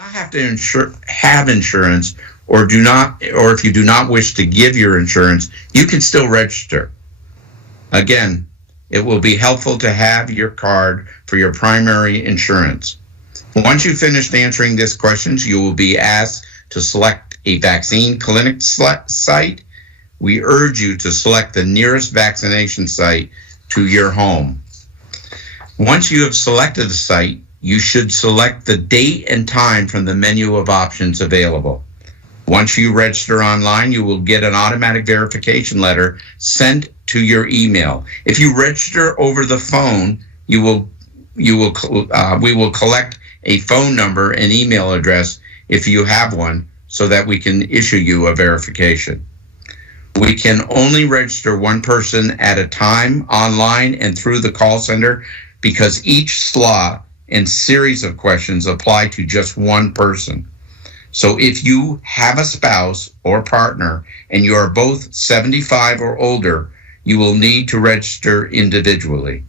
not have to have insurance, or if you do not wish to give your insurance, you can still register. Again, it will be helpful to have your card for your primary insurance. Once you finish answering these questions, you will be asked to select a vaccine clinic site. We urge you to select the nearest vaccination site to your home. Once you have selected the site, you should select the date and time from the menu of options available. Once you register online, you will get an automatic verification letter sent to your email. If you register over the phone, we will collect a phone number and email address if you have one, so that we can issue you a verification. We can only register one person at a time online and through the call center, because each slot and series of questions apply to just one person. So if you have a spouse or partner and you are both 75 or older, you will need to register individually.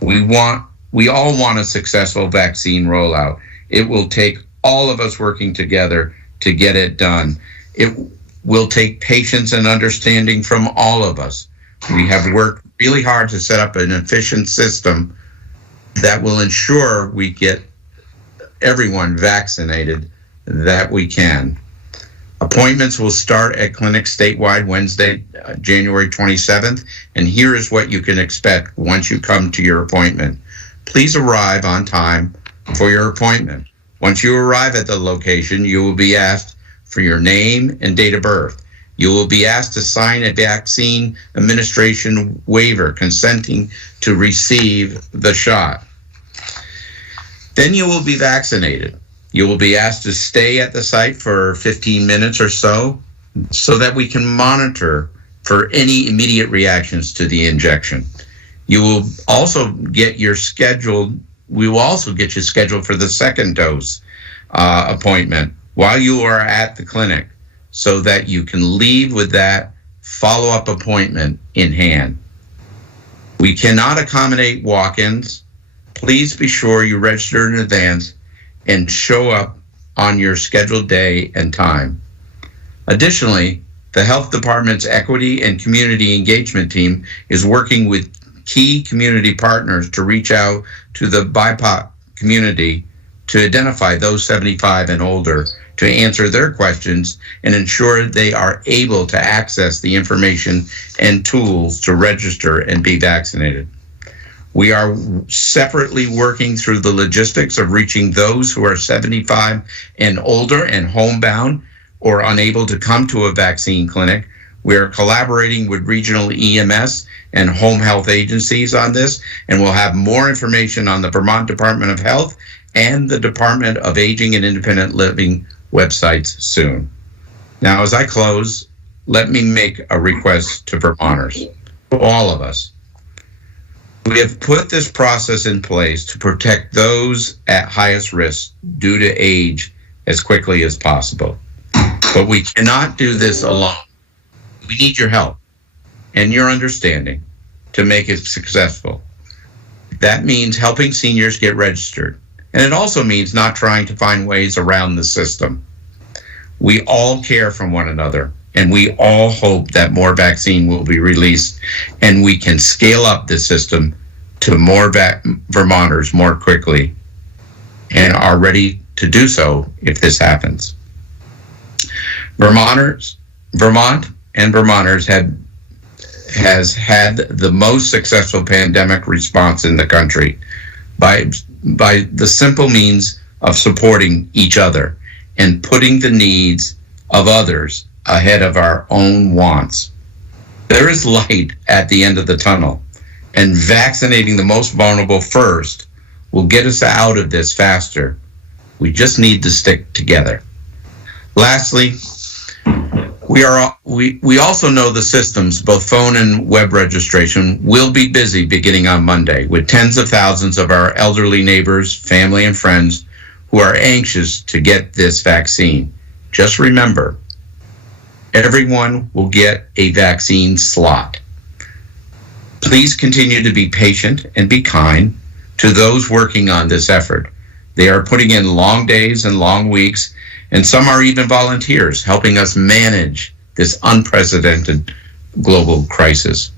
We all want a successful vaccine rollout. It will take all of us working together to get it done. It will take patience and understanding from all of us. We have worked really hard to set up an efficient system that will ensure we get everyone vaccinated that we can. Appointments will start at clinics statewide Wednesday, January 27th, and here is what you can expect once you come to your appointment. Please arrive on time for your appointment. Once you arrive at the location, you will be asked for your name and date of birth. You will be asked to sign a vaccine administration waiver consenting to receive the shot. Then you will be vaccinated. You will be asked to stay at the site for 15 minutes or so that we can monitor for any immediate reactions to the injection. We will also get you scheduled for the second dose appointment while you are at the clinic, so that you can leave with that follow-up appointment in hand. We cannot accommodate walk-ins. Please be sure you register in advance and show up on your scheduled day and time. Additionally, the Health Department's Equity and Community Engagement Team is working with key community partners to reach out to the BIPOC community to identify those 75 and older, to answer their questions and ensure they are able to access the information and tools to register and be vaccinated. We are separately working through the logistics of reaching those who are 75 and older and homebound or unable to come to a vaccine clinic. We are collaborating with regional EMS and home health agencies on this, and we'll have more information on the Vermont Department of Health and the Department of Aging and Independent Living websites soon. Now, as I close, let me make a request to Vermonters, to all of us. We have put this process in place to protect those at highest risk due to age as quickly as possible. But we cannot do this alone. We need your help and your understanding to make it successful. That means helping seniors get registered. And it also means not trying to find ways around the system. We all care for one another, and we all hope that more vaccine will be released and we can scale up the system to more Vermonters more quickly, and are ready to do so if this happens. Vermont and Vermonters has had the most successful pandemic response in the country by the simple means of supporting each other and putting the needs of others ahead of our own wants. There is light at the end of the tunnel, and vaccinating the most vulnerable first will get us out of this faster. We just need to stick together. Lastly, we also know the systems, both phone and web registration, will be busy beginning on Monday, with tens of thousands of our elderly neighbors, family, and friends who are anxious to get this vaccine. Just remember, everyone will get a vaccine slot. Please continue to be patient and be kind to those working on this effort. They are putting in long days and long weeks, and some are even volunteers helping us manage this unprecedented global crisis.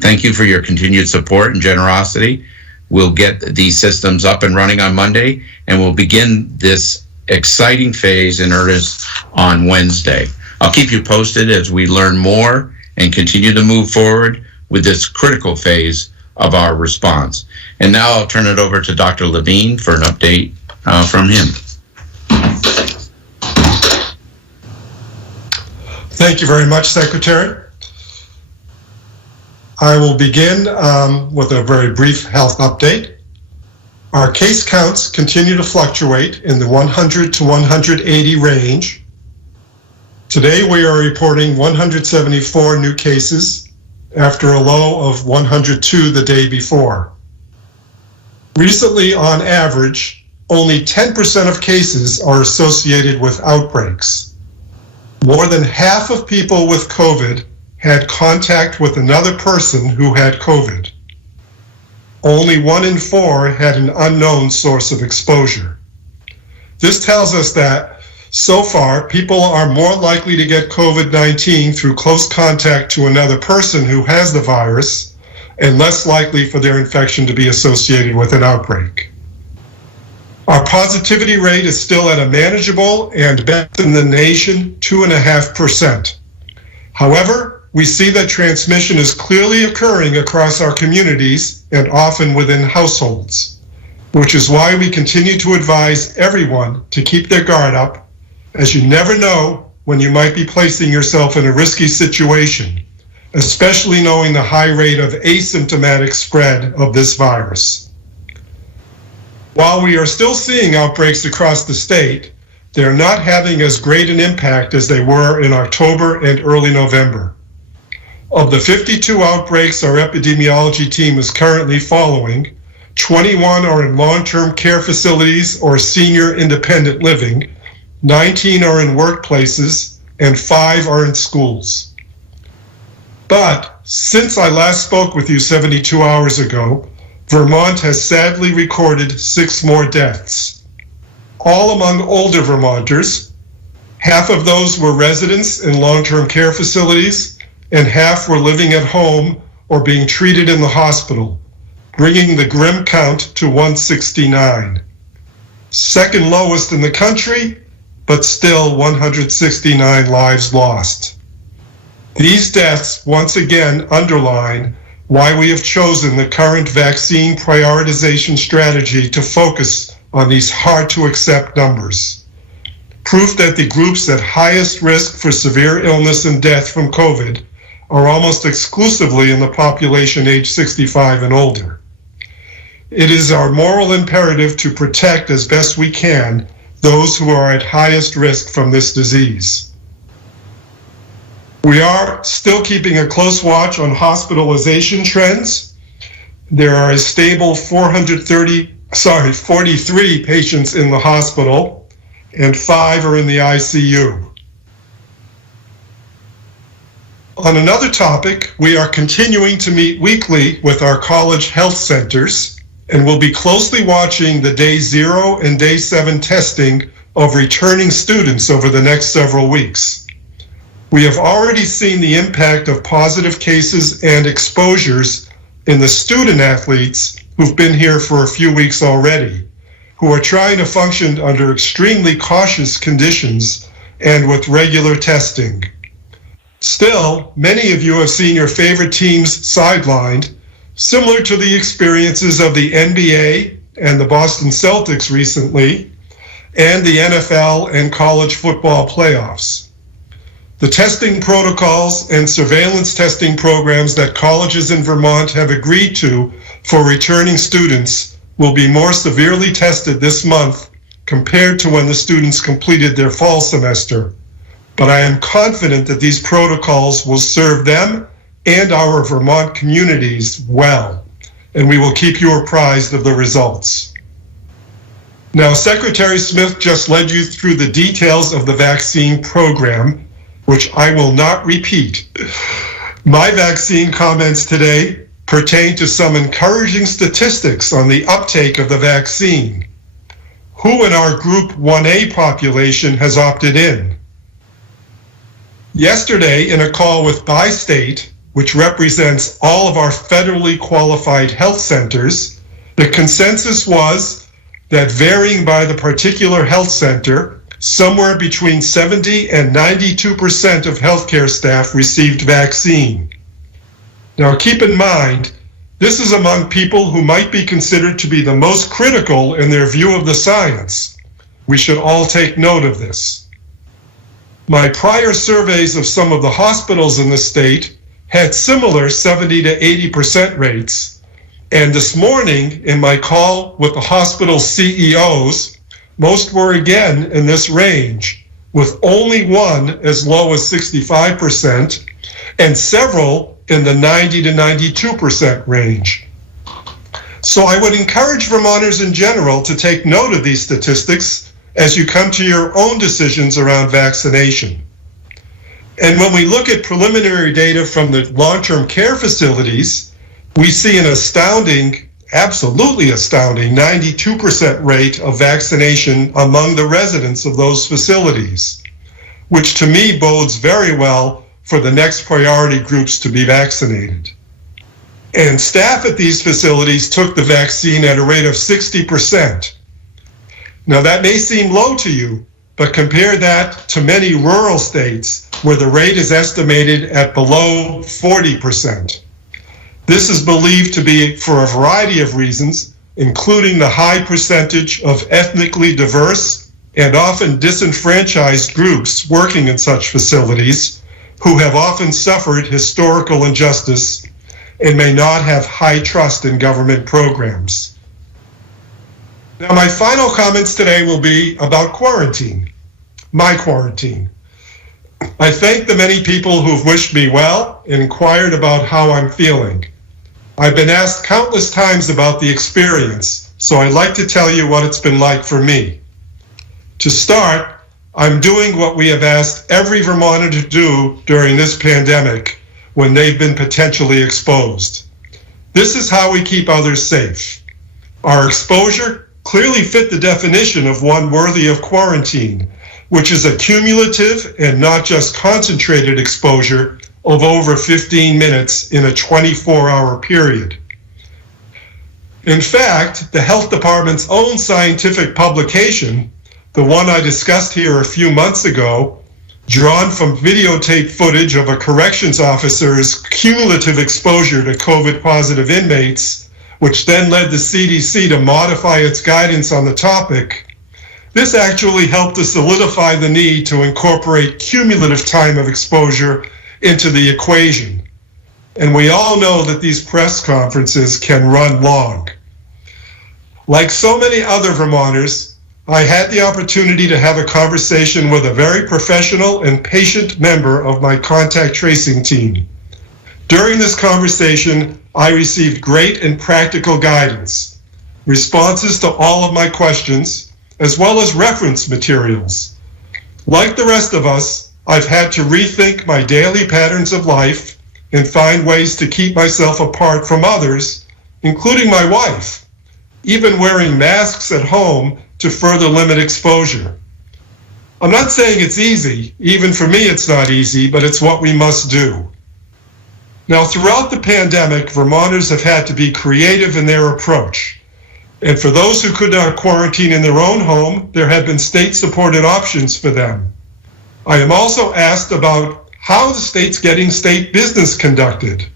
Thank you for your continued support and generosity. We'll get these systems up and running on Monday, and we'll begin this exciting phase in earnest on Wednesday. I'll keep you posted as we learn more and continue to move forward with this critical phase of our response. And now I'll turn it over to Dr. Levine for an update from him. Thank you very much, Secretary. I will begin with a very brief health update. Our case counts continue to fluctuate in the 100 to 180 range. Today we are reporting 174 new cases after a low of 102 the day before. Recently, on average, only 10% of cases are associated with outbreaks. More than half of people with COVID had contact with another person who had COVID. Only 1 in 4 had an unknown source of exposure. This tells us that, so far, people are more likely to get COVID-19 through close contact to another person who has the virus, and less likely for their infection to be associated with an outbreak. Our positivity rate is still at a manageable and best in the nation, 2.5%. However, we see that transmission is clearly occurring across our communities and often within households, which is why we continue to advise everyone to keep their guard up, as you never know when you might be placing yourself in a risky situation, especially knowing the high rate of asymptomatic spread of this virus. While we are still seeing outbreaks across the state, they're not having as great an impact as they were in October and early November. Of the 52 outbreaks our epidemiology team is currently following, 21 are in long-term care facilities or senior independent living, 19 are in workplaces, and 5 are in schools. But since I last spoke with you 72 hours ago, Vermont has sadly recorded 6 more deaths, all among older Vermonters. Half of those were residents in long-term care facilities, and half were living at home or being treated in the hospital, bringing the grim count to 169. Second lowest in the country, but still 169 lives lost. These deaths once again underline why we have chosen the current vaccine prioritization strategy to focus on these hard-to-accept numbers. Proof that the groups at highest risk for severe illness and death from COVID are almost exclusively in the population age 65 and older. It is our moral imperative to protect as best we can those who are at highest risk from this disease. We are still keeping a close watch on hospitalization trends. There are a stable 43 patients in the hospital, and 5 are in the ICU. On another topic, we are continuing to meet weekly with our college health centers, and will be closely watching the day 0 and day 7 testing of returning students over the next several weeks. We have already seen the impact of positive cases and exposures in the student athletes who've been here for a few weeks already, who are trying to function under extremely cautious conditions and with regular testing. Still, many of you have seen your favorite teams sidelined, similar to the experiences of the NBA and the Boston Celtics recently, and the NFL and college football playoffs. The testing protocols and surveillance testing programs that colleges in Vermont have agreed to for returning students will be more severely tested this month compared to when the students completed their fall semester. But I am confident that these protocols will serve them and our Vermont communities well, and we will keep you apprised of the results. Now, Secretary Smith just led you through the details of the vaccine program, which I will not repeat. My vaccine comments today pertain to some encouraging statistics on the uptake of the vaccine. who in our Group 1A population has opted in. Yesterday, in a call with Bi-State, which represents all of our federally qualified health centers, the consensus was that varying by the particular health center, somewhere between 70 and 92% of healthcare staff received vaccine. Now keep in mind, this is among people who might be considered to be the most critical in their view of the science. We should all take note of this. My prior surveys of some of the hospitals in the state had similar 70 to 80% rates. And this morning, in my call with the hospital CEOs, most were again in this range, with only one as low as 65% and several in the 90 to 92% range. So I would encourage Vermonters in general to take note of these statistics as you come to your own decisions around vaccination. And when we look at preliminary data from the long-term care facilities, we see an astounding, absolutely astounding 92% rate of vaccination among the residents of those facilities, which to me bodes very well for the next priority groups to be vaccinated. And staff at these facilities took the vaccine at a rate of 60%. Now that may seem low to you, but compare that to many rural states where the rate is estimated at below 40%. This is believed to be for a variety of reasons, including the high percentage of ethnically diverse and often disenfranchised groups working in such facilities who have often suffered historical injustice and may not have high trust in government programs. Now, my final comments today will be about quarantine, my quarantine. I thank the many people who've wished me well and inquired about how I'm feeling. I've been asked countless times about the experience, so I'd like to tell you what it's been like for me. To start, I'm doing what we have asked every Vermonter to do during this pandemic when they've been potentially exposed. This is how we keep others safe. Our exposure clearly fit the definition of one worthy of quarantine, which is a cumulative and not just concentrated exposure of over 15 minutes in a 24-hour period. In fact, the health department's own scientific publication, the one I discussed here a few months ago, drawn from videotape footage of a corrections officer's cumulative exposure to COVID-positive inmates, which then led the CDC to modify its guidance on the topic, this actually helped to solidify the need to incorporate cumulative time of exposure into the equation. And we all know that these press conferences can run long. Like so many other Vermonters, I had the opportunity to have a conversation with a very professional and patient member of my contact tracing team. During this conversation, I received great and practical guidance, responses to all of my questions, as well as reference materials. Like the rest of us, I've had to rethink my daily patterns of life and find ways to keep myself apart from others, including my wife, even wearing masks at home to further limit exposure. I'm not saying it's easy. Even for me, it's not easy, but it's what we must do. Now, throughout the pandemic, Vermonters have had to be creative in their approach. And for those who could not quarantine in their own home, there have been state-supported options for them. I am also asked about how the state's getting state business conducted.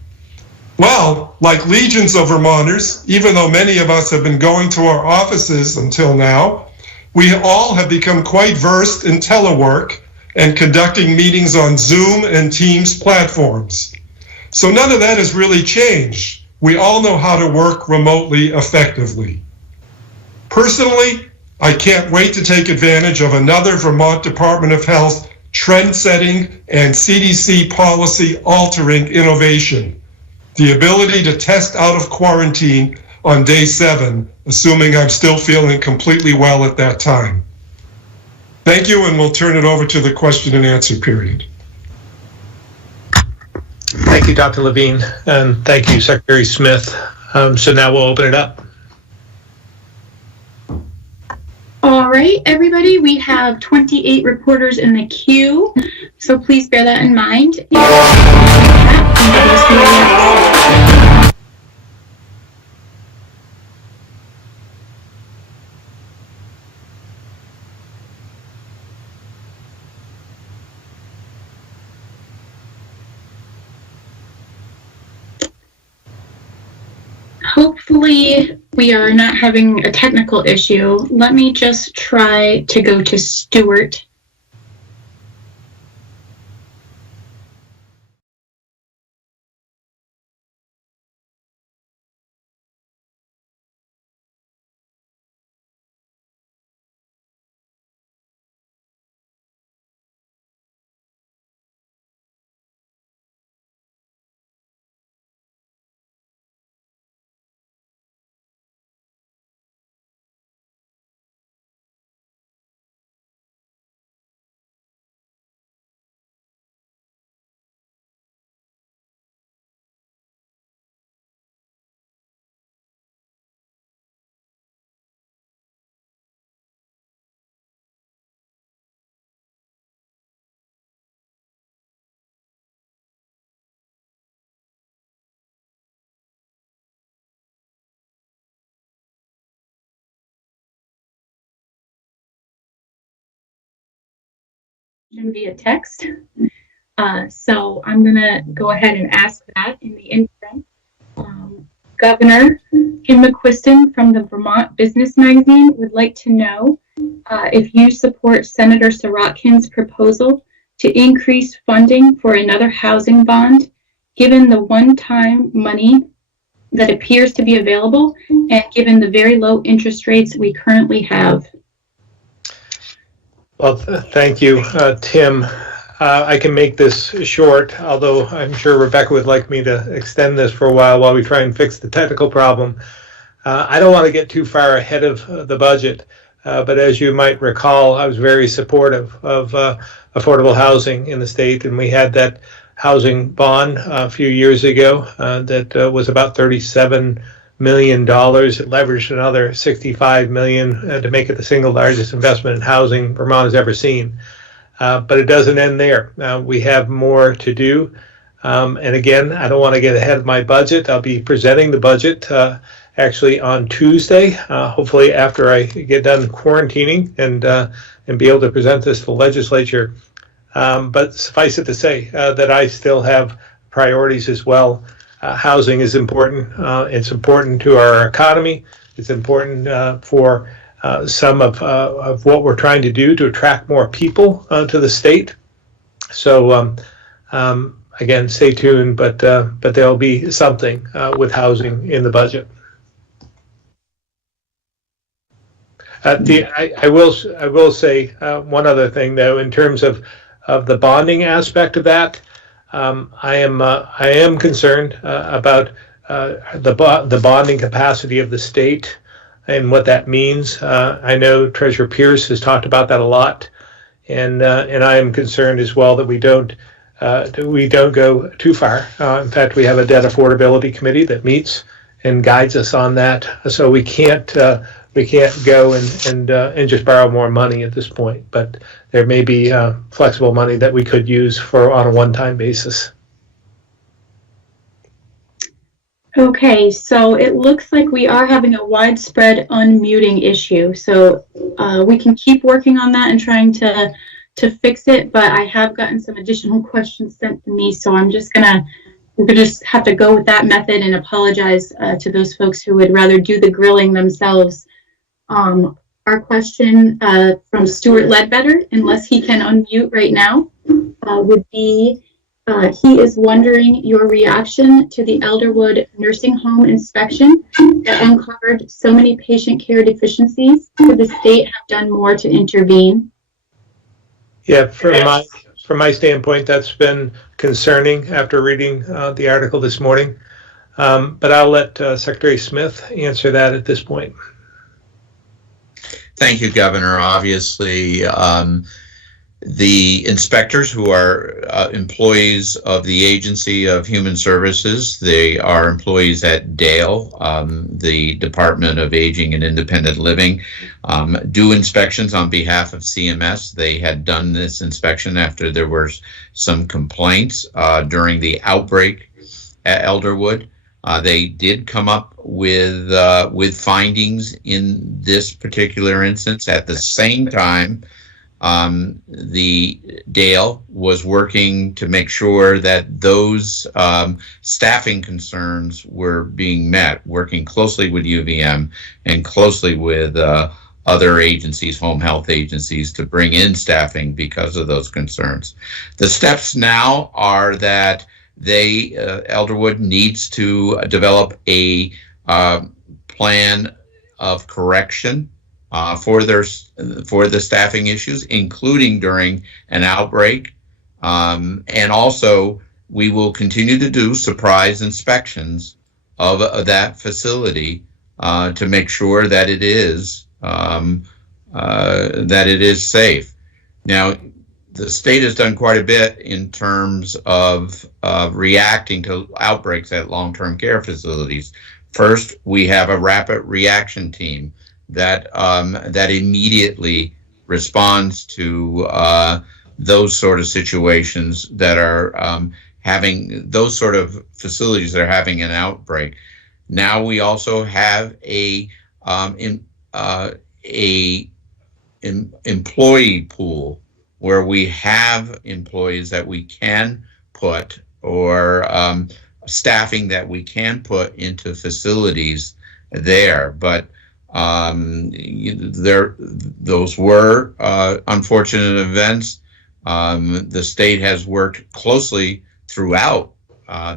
Well, like legions of Vermonters, even though many of us have been going to our offices until now, we all have become quite versed in telework and conducting meetings on Zoom and Teams platforms. So none of that has really changed. We all know how to work remotely effectively. Personally, I can't wait to take advantage of another Vermont Department of Health trend-setting and CDC policy-altering innovation. The ability to test out of quarantine on day 7, assuming I'm still feeling completely well at that time. Thank you, and we'll turn it over to the question and answer period. Thank you, Dr. Levine, and thank you, Secretary Smith. So now we'll open it up. right, everybody, we have 28 reporters in the queue, so please bear that in mind. Hopefully we are not having a technical issue. Let me just try to go to Stuart. Via text. So I'm going to go ahead and ask that in the interim. Governor Kim McQuiston from the Vermont Business Magazine would like to know if you support Senator Sirotkin's proposal to increase funding for another housing bond, given the one-time money that appears to be available and given the very low interest rates we currently have. Well, thank you, Tim. I can make this short, although I'm sure Rebecca would like me to extend this for a while we try and fix the technical problem. I don't want to get too far ahead of the budget, but as you might recall, I was very supportive of affordable housing in the state, and we had that housing bond a few years ago that was about $37 million. It leveraged another $65 million to make it the single largest investment in housing Vermont has ever seen. But it doesn't end there. We have more to do. And again, I don't want to get ahead of my budget. I'll be presenting the budget actually on Tuesday, hopefully after I get done quarantining and be able to present this to the legislature. But suffice it to say that I still have priorities as well. Housing is important. It's important to our economy. It's important for some of what we're trying to do to attract more people to the state. So again, stay tuned, but there'll be something with housing in the budget. I will say one other thing though, in terms of the bonding aspect of that. I am concerned about the bonding capacity of the state and what that means. I know Treasurer Pierce has talked about that a lot, and I am concerned as well that we don't go too far. In fact, we have a debt affordability committee that meets and guides us on that, so we can't go and just borrow more money at this point. But there may be flexible money that we could use on a one-time basis. Okay, so it looks like we are having a widespread unmuting issue. So we can keep working on that and trying to fix it, but I have gotten some additional questions sent to me, so we're gonna just have to go with that method and apologize to those folks who would rather do the grilling themselves. Our question from Stuart Ledbetter, unless he can unmute right now, would be, he is wondering your reaction to the Elderwood nursing home inspection that uncovered so many patient care deficiencies. Could the state have done more to intervene? Yeah, from my standpoint, that's been concerning after reading the article this morning. But I'll let Secretary Smith answer that at this point. Thank you, Governor. Obviously, The inspectors, who are employees of the Agency of Human Services, they are employees at DALE, the Department of Aging and Independent Living, do inspections on behalf of CMS. They had done this inspection after there were some complaints during the outbreak at Elderwood. They did come up with findings in this particular instance. At the same time, the DALE was working to make sure that those staffing concerns were being met, working closely with UVM and closely with other agencies, home health agencies, to bring in staffing because of those concerns. The steps now are that Elderwood needs to develop a plan of correction for the staffing issues, including during an outbreak. And also, we will continue to do surprise inspections of that facility to make sure that it is safe. Now, the state has done quite a bit in terms of reacting to outbreaks at long-term care facilities. First, we have a rapid reaction team that immediately responds to those sort of situations that are having those sort of facilities that are having an outbreak. Now we also have a employee pool where we have employees that we can put, or staffing that we can put into facilities there. But those were unfortunate events. The state has worked closely throughout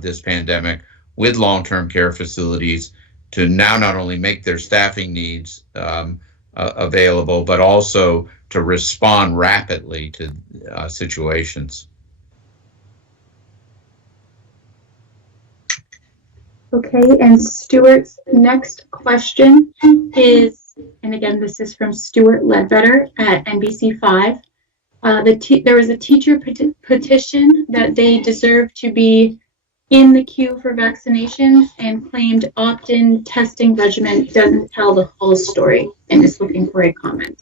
this pandemic with long-term care facilities to now not only make their staffing needs available, but also to respond rapidly to situations. Okay, and Stuart's next question is, and again, this is from Stuart Ledbetter at NBC5. There was a teacher petition that they deserve to be in the queue for vaccinations, and claimed opt-in testing regimen doesn't tell the whole story, and is looking for a comment.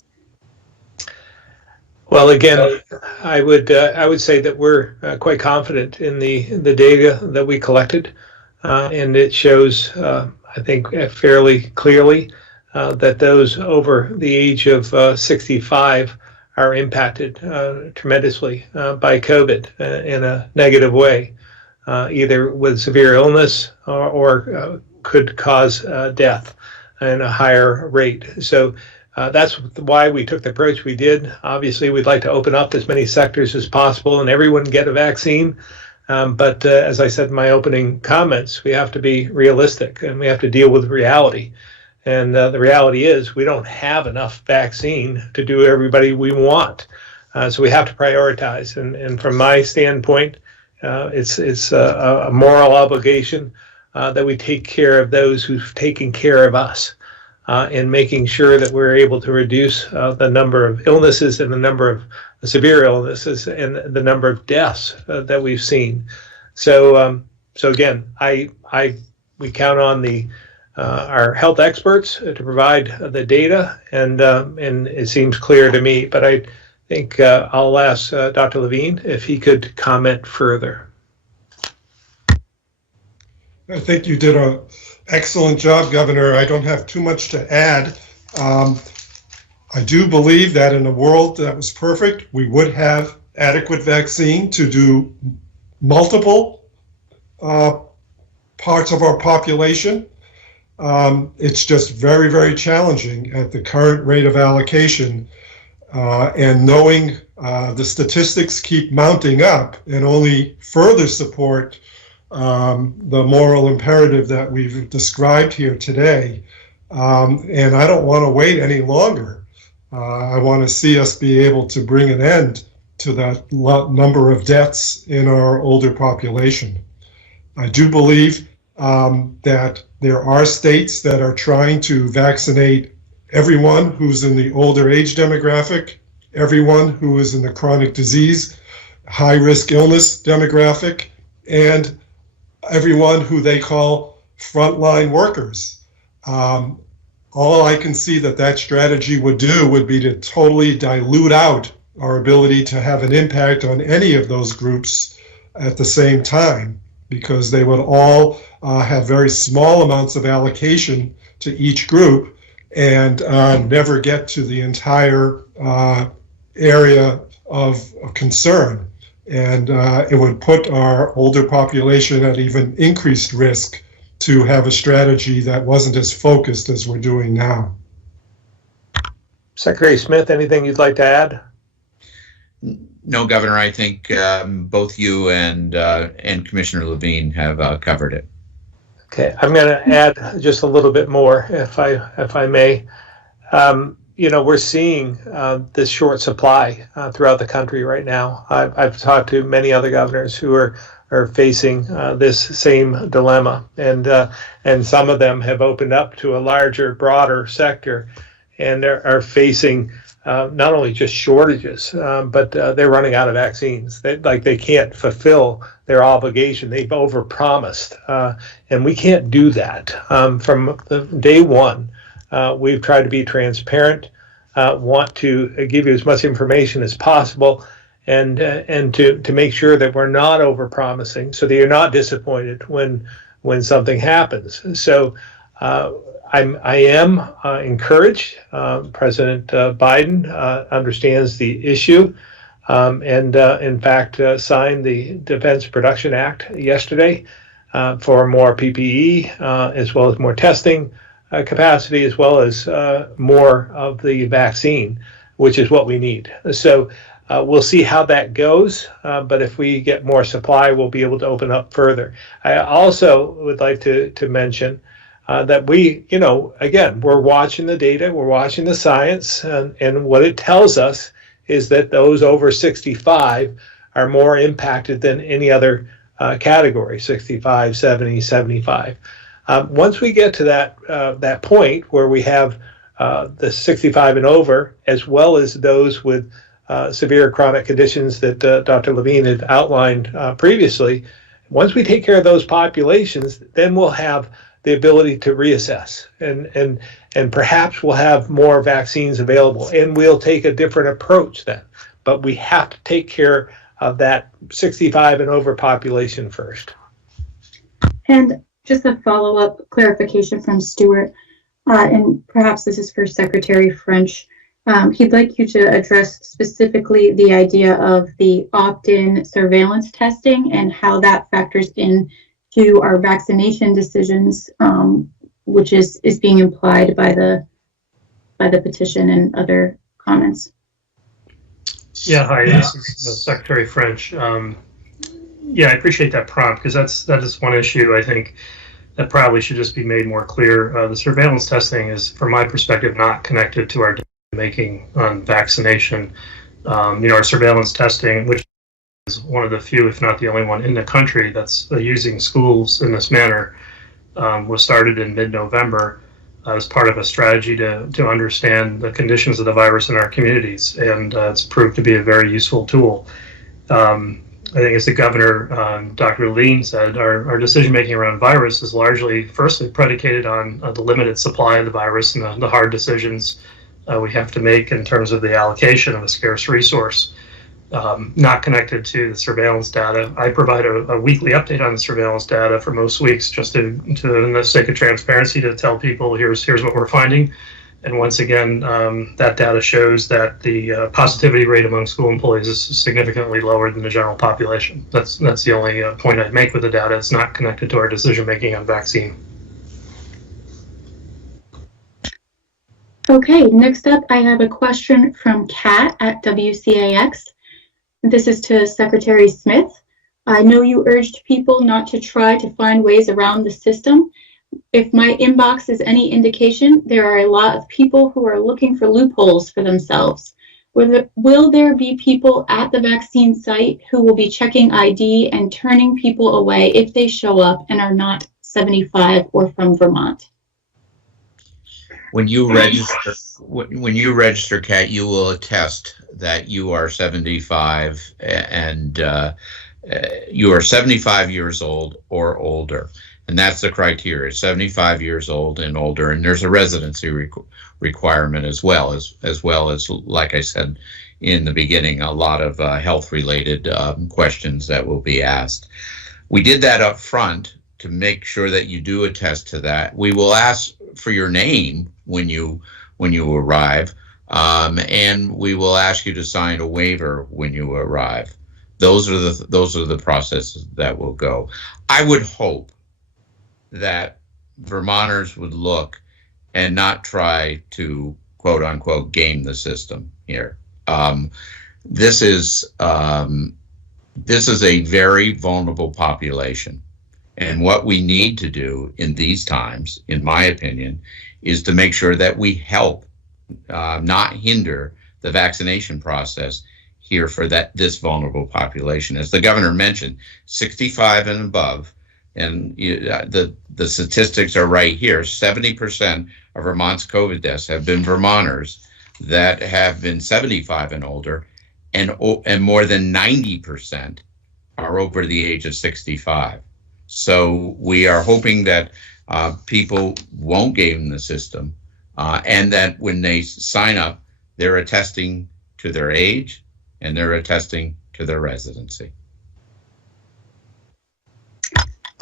Well, again, I would say that we're quite confident in the data that we collected, and it shows, I think, fairly clearly that those over the age of 65 are impacted tremendously by COVID in a negative way, either with severe illness or could cause death in a higher rate. So that's why we took the approach we did. Obviously, we'd like to open up as many sectors as possible and everyone get a vaccine. But as I said in my opening comments, we have to be realistic and we have to deal with reality. And the reality is we don't have enough vaccine to do everybody we want. So we have to prioritize. And from my standpoint, it's a moral obligation that we take care of those who've taken care of us, in making sure that we're able to reduce the number of illnesses and the number of severe illnesses and the number of deaths that we've seen. So again, we count on our health experts to provide the data, and it seems clear to me. But I think I'll ask Dr. Levine if he could comment further. I think you did an excellent job, Governor. I don't have too much to add. I do believe that in a world that was perfect, we would have adequate vaccine to do multiple parts of our population. It's just very, very challenging at the current rate of allocation, and knowing the statistics keep mounting up and only further support the moral imperative that we've described here today. And I don't want to wait any longer. I want to see us be able to bring an end to that number of deaths in our older population. I do believe that there are states that are trying to vaccinate everyone who's in the older age demographic. everyone who is in the chronic disease, high-risk illness demographic, and everyone who they call frontline workers. All I can see that strategy would do would be to totally dilute out our ability to have an impact on any of those groups at the same time, because they would all have very small amounts of allocation to each group and never get to the entire area of concern. And it would put our older population at even increased risk to have a strategy that wasn't as focused as we're doing now. Secretary Smith, anything you'd like to add? No, Governor, I think both you and Commissioner Levine have covered it. Okay, I'm going to add just a little bit more, if I may. We're seeing this short supply throughout the country right now. I've talked to many other governors who are facing this same dilemma, and some of them have opened up to a larger, broader sector, and are facing not only just shortages, but they're running out of vaccines. They can't fulfill their obligation. They've overpromised, and we can't do that. From day one, we've tried to be transparent, want to give you as much information as possible, and to make sure that we're not overpromising, so that you're not disappointed when something happens. So I am encouraged. President Biden understands the issue, and in fact signed the Defense Production Act yesterday for more PPE, as well as more testing capacity, as well as more of the vaccine, which is what we need. So we'll see how that goes, but if we get more supply, we'll be able to open up further. I also would like to mention that we, again, we're watching the data, we're watching the science, and what it tells us is that those over 65 are more impacted than any other category, 65, 70, 75. Once we get to that point where we have the 65 and over, as well as those with severe chronic conditions that Dr. Levine had outlined previously, once we take care of those populations, then we'll have the ability to reassess, and perhaps we'll have more vaccines available, and we'll take a different approach then. But we have to take care of that 65 and over population first. And just a follow-up clarification from Stuart, and perhaps this is for Secretary French. He'd like you to address specifically the idea of the opt-in surveillance testing and how that factors in to our vaccination decisions, which is being implied by the petition and other comments. Yeah, hi, this is Secretary French. Yeah, I appreciate that prompt, because that is one issue I think that probably should just be made more clear. The surveillance testing is, from my perspective, not connected to our decision-making on vaccination. Our surveillance testing, which is one of the few, if not the only one in the country that's using schools in this manner, was started in mid-November as part of a strategy to understand the conditions of the virus in our communities, and it's proved to be a very useful tool. I think, as the governor, Dr. Levine said, our decision-making around virus is largely, firstly, predicated on the limited supply of the virus and the hard decisions we have to make in terms of the allocation of a scarce resource, not connected to the surveillance data. I provide a weekly update on the surveillance data for most weeks, just to in the sake of transparency, to tell people here's what we're finding. And once again, that data shows that the positivity rate among school employees is significantly lower than the general population. That's the only point I'd make with the data. It's not connected to our decision-making on vaccine. Okay, next up, I have a question from Kat at WCAX. This is to Secretary Smith. I know you urged people not to try to find ways around the system. If my inbox is any indication, there are a lot of people who are looking for loopholes for themselves. Will there be people at the vaccine site who will be checking ID and turning people away if they show up and are not 75 or from Vermont? when you register, Kat, you will attest that you are 75 and you are 75 years old or older. And that's the criteria, 75 years old and older. And there's a residency requirement as well as, like I said in the beginning, a lot of health-related questions that will be asked. We did that up front to make sure that you do attest to that. We will ask for your name when you arrive, and we will ask you to sign a waiver when you arrive. Those are the processes that will go. I would hope that Vermonters would look and not try to quote unquote game the system here. This is a very vulnerable population. And what we need to do in these times, in my opinion, is to make sure that we help, not hinder the vaccination process here for this vulnerable population. As the governor mentioned, 65 and above, and the statistics are right here. 70% of Vermont's COVID deaths have been Vermonters that have been 75 and older, and more than 90% are over the age of 65. So we are hoping that people won't game the system, and that when they sign up, they're attesting to their age and they're attesting to their residency.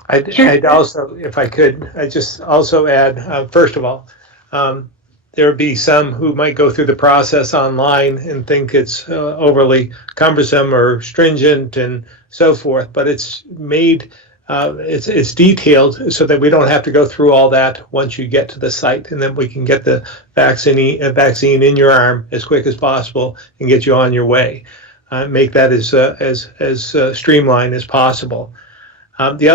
I'd also, if I could, I'd just also add, first of all, there would be some who might go through the process online and think it's overly cumbersome or stringent and so forth, but it's made, it's detailed so that we don't have to go through all that once you get to the site, and then we can get the vaccine in your arm as quick as possible and get you on your way. Make that as streamlined as possible. The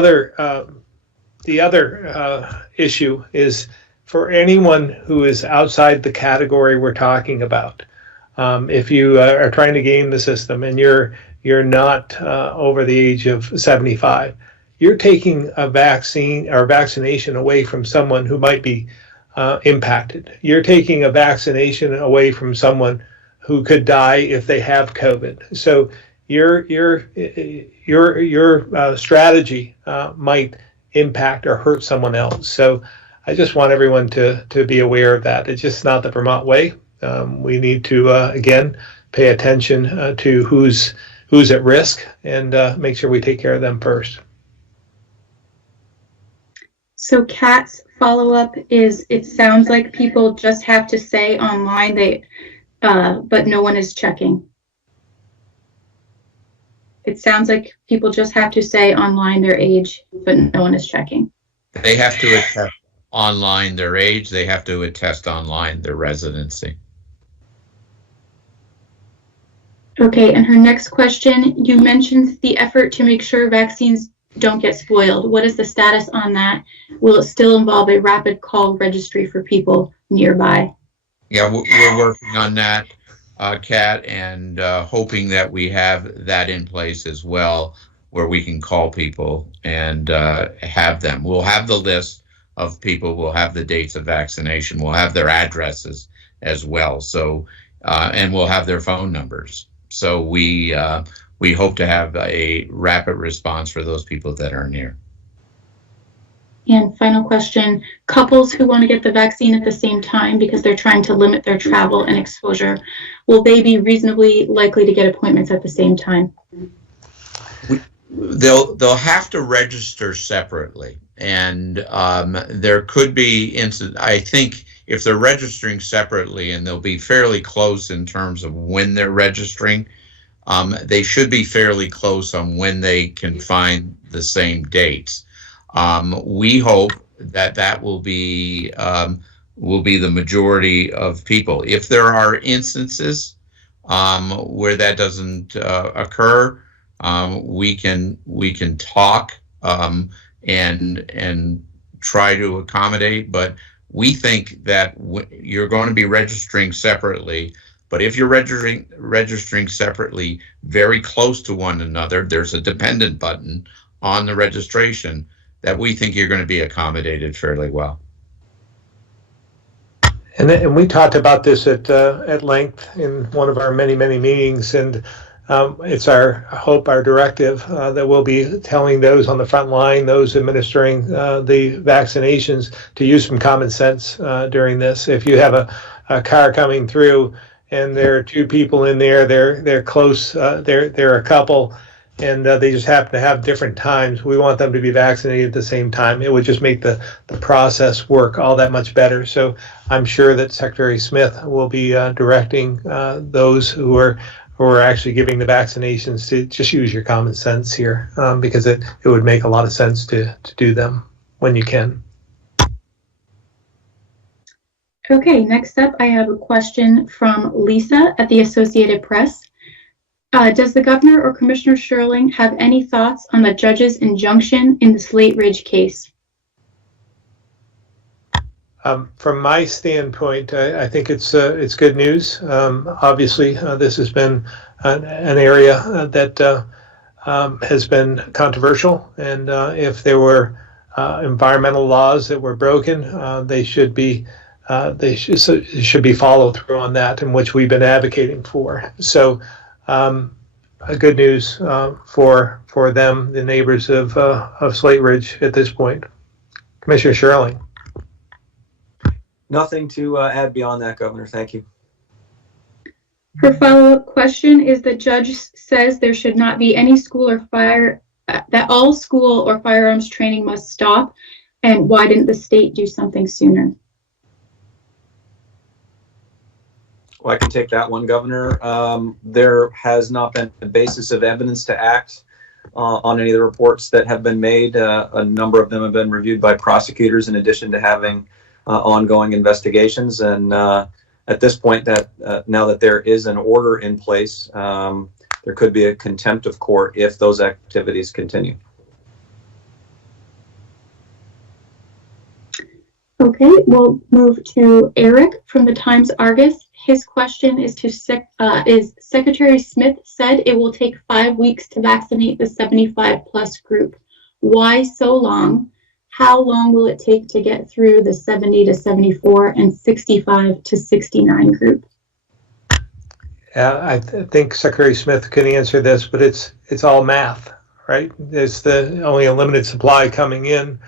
other issue is for anyone who is outside the category we're talking about. If you are trying to game the system and you're not over the age of 75, you're taking a vaccine or vaccination away from someone who might be impacted. You're taking a vaccination away from someone who could die if they have COVID. So your strategy might impact or hurt someone else. So I just want everyone to be aware of that. It's just not the Vermont way. We need to again pay attention to who's at risk and make sure we take care of them first. So Kat's follow-up is, it sounds like people just have to say online but no one is checking. It sounds like people just have to say online their age, but no one is checking. They have to attest online their age. They have to attest online their residency. Okay, and her next question, you mentioned the effort to make sure vaccines don't get spoiled. What is the status on that? Will it still involve a rapid call registry for people nearby? Yeah, we're working on that, Kat, and hoping that we have that in place as well, where we can call people and have them. We'll have the list of people, we'll have the dates of vaccination, we'll have their addresses as well. So, and we'll have their phone numbers. So we hope to have a rapid response for those people that are near. And final question, couples who want to get the vaccine at the same time because they're trying to limit their travel and exposure, will they be reasonably likely to get appointments at the same time? They'll have to register separately, and there could be instances. I think if they're registering separately, and they'll be fairly close in terms of when they're registering, they should be fairly close on when they can find the same dates. We hope that will be the majority of people. If there are instances where that doesn't occur, we can talk and try to accommodate. But we think that you're going to be registering separately. But if you're registering separately, very close to one another, there's a dependent button on the registration that we think you're going to be accommodated fairly well. And we talked about this at length in one of our many meetings, and it's our hope, our directive, that we'll be telling those on the front line, those administering the vaccinations, to use some common sense during this. If you have a car coming through and there are two people in there, they're close, they're a couple, and they just happen to have different times, we want them to be vaccinated at the same time. It would just make the process work all that much better. So I'm sure that Secretary Smith will be directing those who are actually giving the vaccinations to just use your common sense here, because it would make a lot of sense to do them when you can. Okay, next up, I have a question from Lisa at the Associated Press. Does the governor or Commissioner Shirling have any thoughts on the judge's injunction in the Slate Ridge case? From my standpoint, I think it's good news. Obviously, this has been an area that has been controversial, and if there were environmental laws that were broken, they should be followed through on that, in which we've been advocating for. So, good news for them, the neighbors of Slate Ridge at this point. Commissioner Shirling. Nothing to add beyond that, Governor. Thank you. Her follow-up question is, the judge says there should not be any school or that all school or firearms training must stop, and why didn't the state do something sooner? Well, I can take that one, Governor. There has not been a basis of evidence to act on any of the reports that have been made. A number of them have been reviewed by prosecutors in addition to having ongoing investigations. And at this point, that now that there is an order in place, there could be a contempt of court if those activities continue. Okay, we'll move to Eric from the Times-Argus. His question is is Secretary Smith said it will take 5 weeks to vaccinate the 75 plus group. Why so long? How long will it take to get through the 70 to 74 and 65 to 69 group? I think Secretary Smith could answer this, but it's all math, right? There's only a limited supply coming in,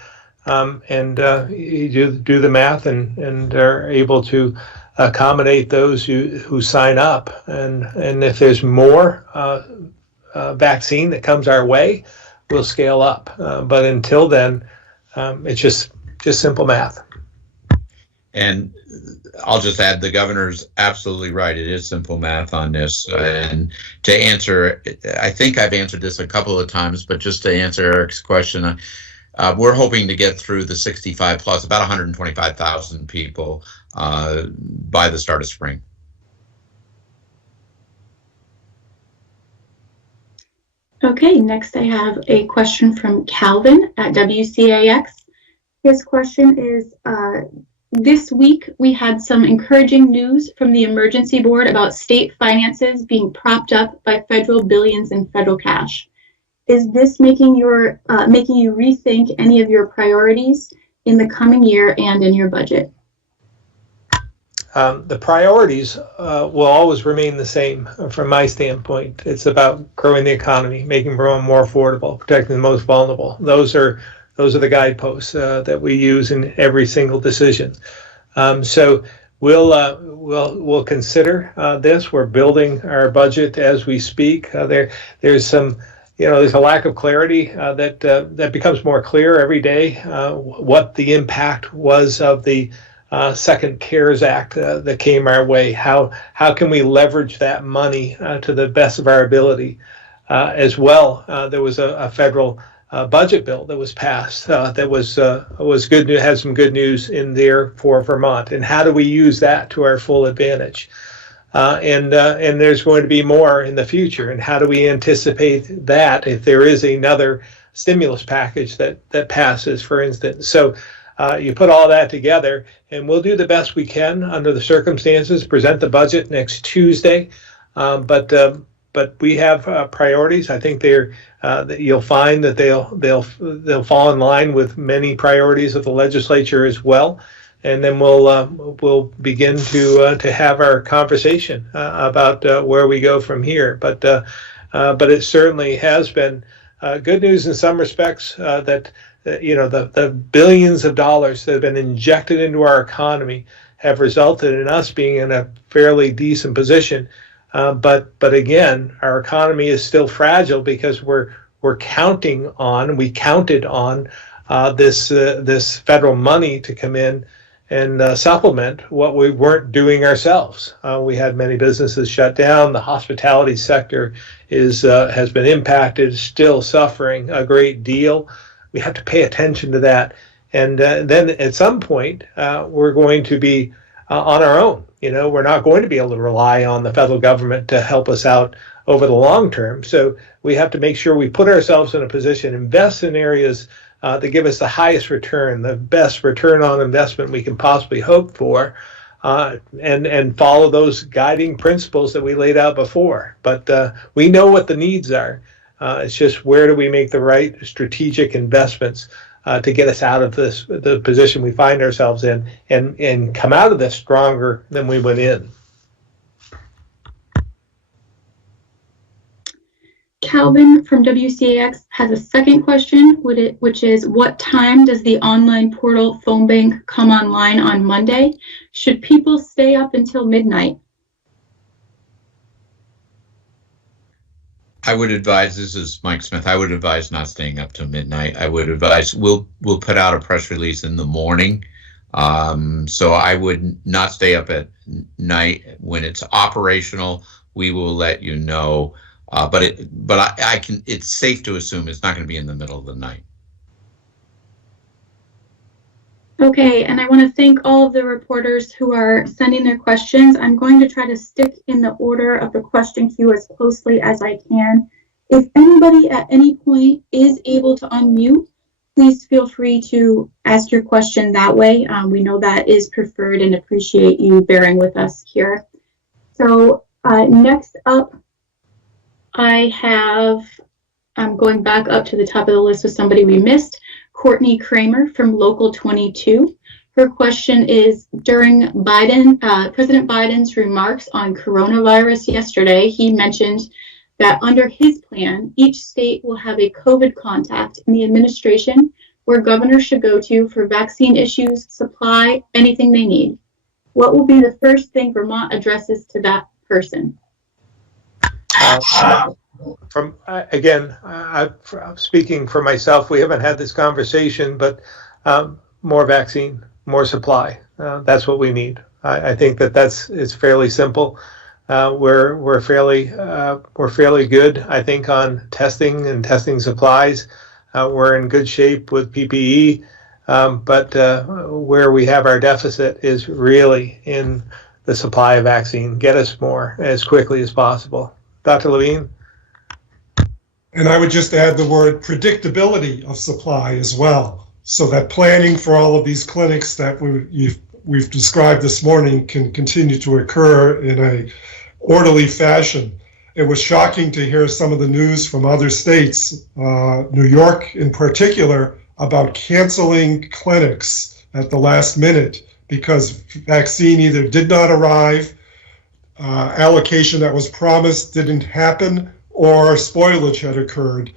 and you do the math and are able to accommodate those who sign up. And if there's more vaccine that comes our way, we'll scale up. But until then, it's just simple math. And I'll just add, the governor's absolutely right. It is simple math on this. And to answer, I think I've answered this a couple of times, but just to answer Eric's question, we're hoping to get through the 65 plus, about 125,000 people by the start of spring. Okay, next I have a question from Calvin at WCAX. His question is, this week we had some encouraging news from the Emergency Board about state finances being propped up by federal billions in federal cash. Is this making you rethink any of your priorities in the coming year and in your budget? The priorities will always remain the same from my standpoint. It's about growing the economy, making Vermont more affordable, protecting the most vulnerable. Those are the guideposts that we use in every single decision. So we'll consider this. We're building our budget as we speak. There's some, there's a lack of clarity that becomes more clear every day. What the impact was of the second CARES Act that came our way. How can we leverage that money to the best of our ability? As well, there was a federal budget bill that was passed that was good. Had some good news in there for Vermont. And how do we use that to our full advantage? And there's going to be more in the future. And how do we anticipate that if there is another stimulus package that passes, for instance? So you put all that together, and we'll do the best we can under the circumstances. Present the budget next Tuesday, but we have priorities. I think you'll find that they'll fall in line with many priorities of the legislature as well. and then we'll begin to have our conversation about where we go from here. But it certainly has been good news in some respects that the billions of dollars that have been injected into our economy have resulted in us being in a fairly decent position. But again, our economy is still fragile because we counted on this federal money to come in and supplement what we weren't doing ourselves. We had many businesses shut down. The hospitality sector has been impacted, still suffering a great deal. We have to pay attention to that. And then at some point, we're going to be on our own. We're not going to be able to rely on the federal government to help us out over the long term. So we have to make sure we put ourselves in a position, invest in areas that give us the highest return, the best return on investment we can possibly hope for, and follow those guiding principles that we laid out before. But we know what the needs are. It's just where do we make the right strategic investments to get us out of the position we find ourselves in and come out of this stronger than we went in. Calvin from WCAX has a second question, which is, what time does the online portal phone bank come online on Monday? Should people stay up until midnight? I would advise, this is Mike Smith, I would advise not staying up till midnight. I would advise, we'll put out a press release in the morning. So I would not stay up at night. When it's operational, we will let you know. But it's safe to assume it's not going to be in the middle of the night. Okay, and I want to thank all of the reporters who are sending their questions. I'm going to try to stick in the order of the question queue as closely as I can. If anybody at any point is able to unmute, please feel free to ask your question that way. We know that is preferred and appreciate you bearing with us here. So next up, I'm going back up to the top of the list with somebody we missed. Courtney Kramer from Local 22. Her question is, during President Biden's remarks on coronavirus yesterday, he mentioned that under his plan, each state will have a COVID contact in the administration where governors should go to for vaccine issues, supply, anything they need. What will be the first thing Vermont addresses to that person? I'm speaking for myself, we haven't had this conversation, but more vaccine, more supply. That's what we need. I think it's fairly simple. We're fairly good, I think, on testing and testing supplies. We're in good shape with PPE, but where we have our deficit is really in the supply of vaccine. Get us more as quickly as possible. Dr. Levine? And I would just add the word predictability of supply as well, so that planning for all of these clinics that we've described this morning can continue to occur in a orderly fashion. It was shocking to hear some of the news from other states, New York in particular, about canceling clinics at the last minute because vaccine either did not arrive, allocation that was promised didn't happen, or spoilage had occurred.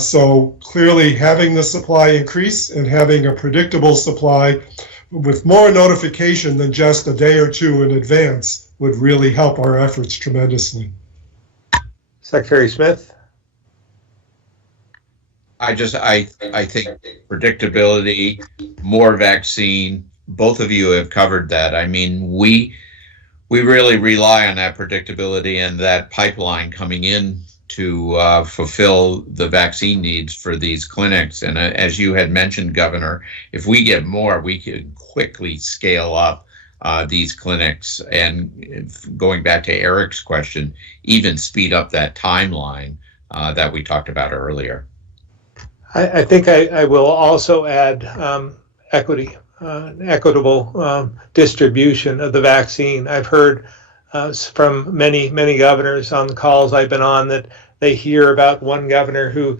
So clearly having the supply increase and having a predictable supply with more notification than just a day or two in advance would really help our efforts tremendously. Secretary Smith? I think predictability, more vaccine, both of you have covered that. I mean, we really rely on that predictability and that pipeline coming in to fulfill the vaccine needs for these clinics. And as you had mentioned, Governor, if we get more, we can quickly scale up these clinics. And going back to Eric's question, even speed up that timeline that we talked about earlier. I think I will also add equitable distribution of the vaccine. I've heard from many governors on the calls I've been on that they hear about one governor who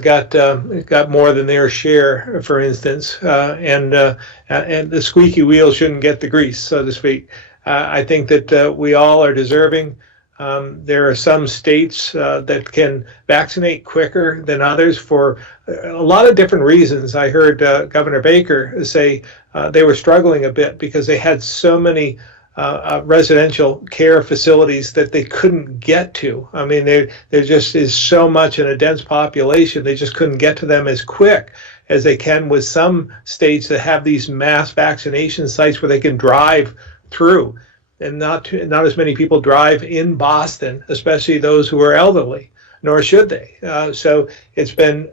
got more than their share, for instance, and the squeaky wheel shouldn't get the grease, so to speak. I think that we all are deserving. There are some states that can vaccinate quicker than others for a lot of different reasons. I heard Governor Baker say they were struggling a bit because they had so many residential care facilities that they couldn't get to. I mean, there just is so much in a dense population, they just couldn't get to them as quick as they can with some states that have these mass vaccination sites where they can drive through. And not as many people drive in Boston, especially those who are elderly, nor should they. So it's been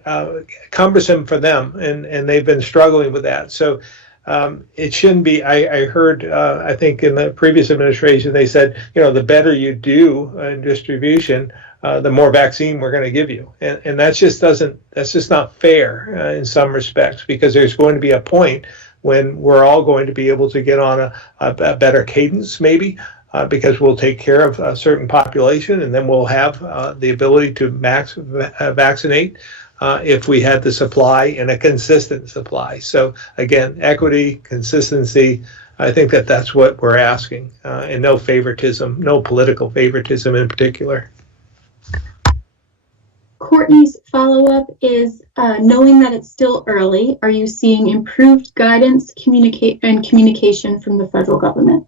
cumbersome for them, and they've been struggling with that. So it shouldn't be. I heard, I think in the previous administration, they said, the better you do in distribution, the more vaccine we're going to give you. And that's just not fair in some respects, because there's going to be a point when we're all going to be able to get on a better cadence, maybe, because we'll take care of a certain population, and then we'll have the ability to vaccinate if we had the supply and a consistent supply. So again, equity, consistency, I think that's what we're asking, and no favoritism, no political favoritism in particular. Courtney's follow-up is, knowing that it's still early, are you seeing improved guidance, communication from the federal government?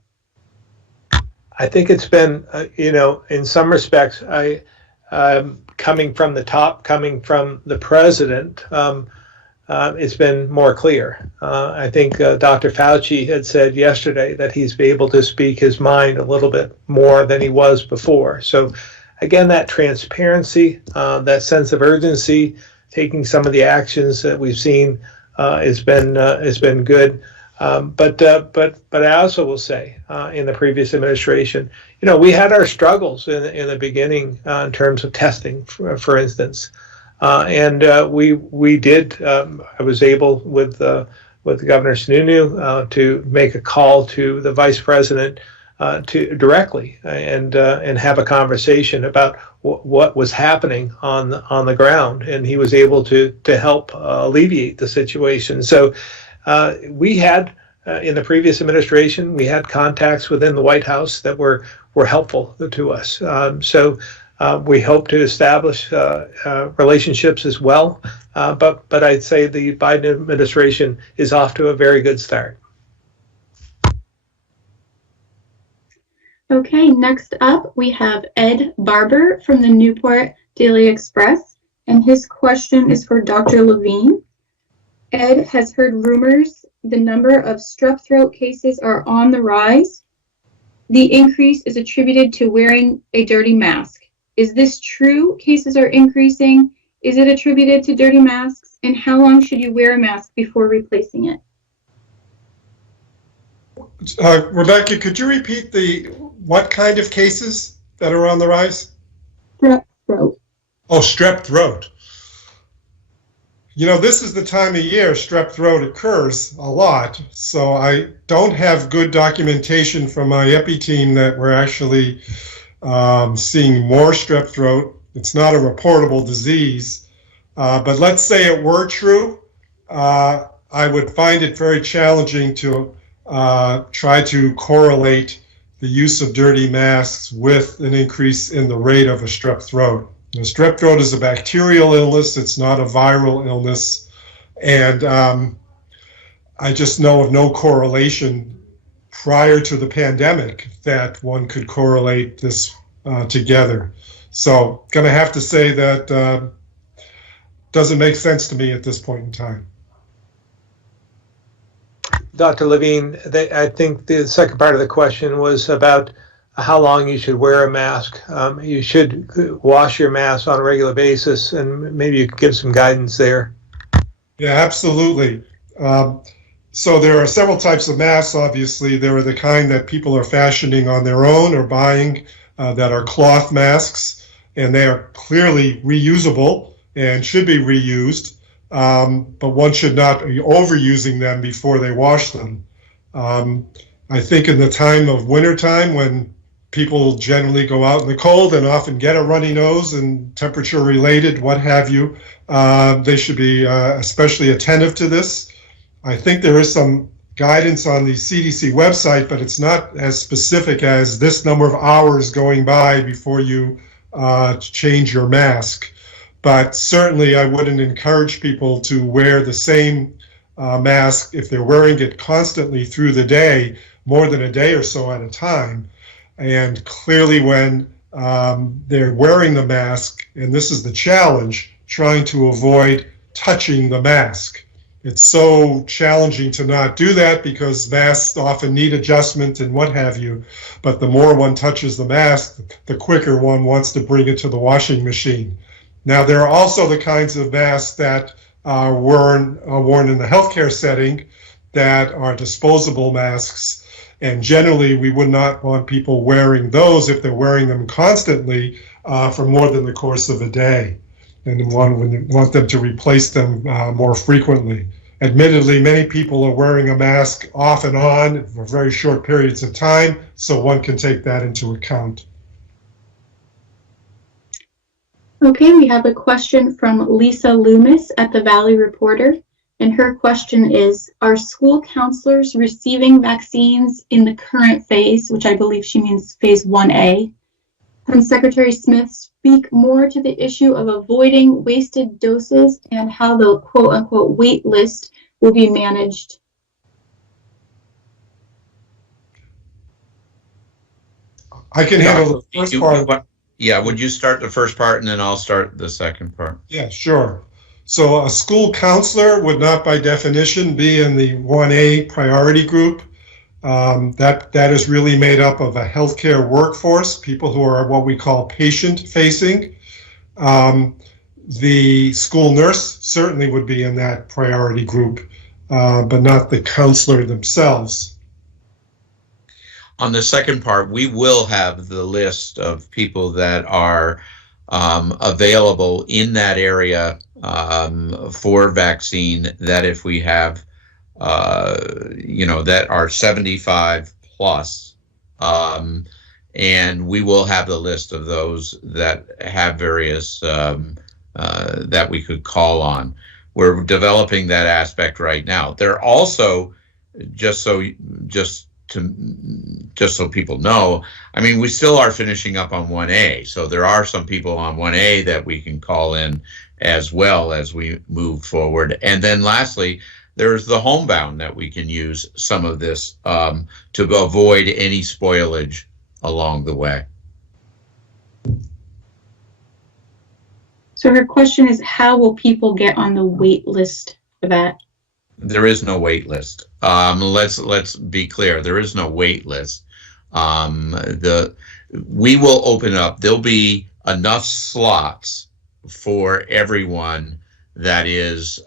I think it's been, in some respects, coming from the top, coming from the president, it's been more clear. I think Dr. Fauci had said yesterday that he's able to speak his mind a little bit more than he was before. So again, that transparency, that sense of urgency, taking some of the actions that we've seen has been good. But I also will say, in the previous administration, we had our struggles in the beginning in terms of testing, for instance, and we did. I was able with Governor Sununu to make a call to the vice president to directly and have a conversation about what was happening on the ground, and he was able to help alleviate the situation. So we had in the previous administration, we had contacts within the White House that were helpful to us. So we hope to establish relationships as well. But I'd say the Biden administration is off to a very good start. Okay, next up we have Ed Barber from the Newport Daily Express, and his question is for Dr. Levine. Ed has heard rumors the number of strep throat cases are on the rise. The increase is attributed to wearing a dirty mask. Is this true? Cases are increasing. Is it attributed to dirty masks? And how long should you wear a mask before replacing it? Rebecca, could you repeat what kind of cases that are on the rise? Strep throat. Oh, strep throat. This is the time of year strep throat occurs a lot, so I don't have good documentation from my epi team that we're actually seeing more strep throat. It's not a reportable disease, but let's say it were true, I would find it very challenging to try to correlate the use of dirty masks with an increase in the rate of a strep throat. The strep throat is a bacterial illness. It's not a viral illness. And I just know of no correlation prior to the pandemic that one could correlate this together. So going to have to say that doesn't make sense to me at this point in time. Dr. Levine, I think the second part of the question was about how long you should wear a mask. You should wash your mask on a regular basis, and maybe you could give some guidance there. Yeah, absolutely. So there are several types of masks, obviously. There are the kind that people are fashioning on their own or buying that are cloth masks, and they are clearly reusable and should be reused. But one should not be overusing them before they wash them. I think in the time of wintertime when People generally go out in the cold and often get a runny nose and temperature related, what have you. They should be especially attentive to this. I think there is some guidance on the CDC website, but it's not as specific as this number of hours going by before you change your mask. But certainly I wouldn't encourage people to wear the same mask if they're wearing it constantly through the day, more than a day or so at a time. And clearly when they're wearing the mask, and this is the challenge, trying to avoid touching the mask. It's so challenging to not do that because masks often need adjustment and what have you. But the more one touches the mask, the quicker one wants to bring it to the washing machine. Now, there are also the kinds of masks that are worn in the healthcare setting that are disposable masks. And generally, we would not want people wearing those if they're wearing them constantly for more than the course of a day. And want them to replace them more frequently. Admittedly, many people are wearing a mask off and on for very short periods of time, so one can take that into account. Okay, we have a question from Lisa Loomis at the Valley Reporter. And her question is, are school counselors receiving vaccines in the current phase, which I believe she means phase 1A? Can Secretary Smith speak more to the issue of avoiding wasted doses and how the quote-unquote wait list will be managed? I can handle the first part. Yeah, would you start the first part and then I'll start the second part? Yeah, sure. So a school counselor would not by definition be in the 1A priority group. That is really made up of a healthcare workforce, people who are what we call patient-facing. The school nurse certainly would be in that priority group, but not the counselor themselves. On the second part, we will have the list of people that are available in that area for vaccine, that if we have that are 75 plus, and we will have the list of those that have various that we could call on. We're developing that aspect right now. They're also, just so people know, I mean, we still are finishing up on 1A, so there are some people on 1A that we can call in as well as we move forward. And then lastly, there's the homebound that we can use some of this to avoid any spoilage along the way. So her question is, how will people get on the wait list for that? There is no wait list. Let's be clear. There is no wait list. We will open up. There'll be enough slots for everyone that is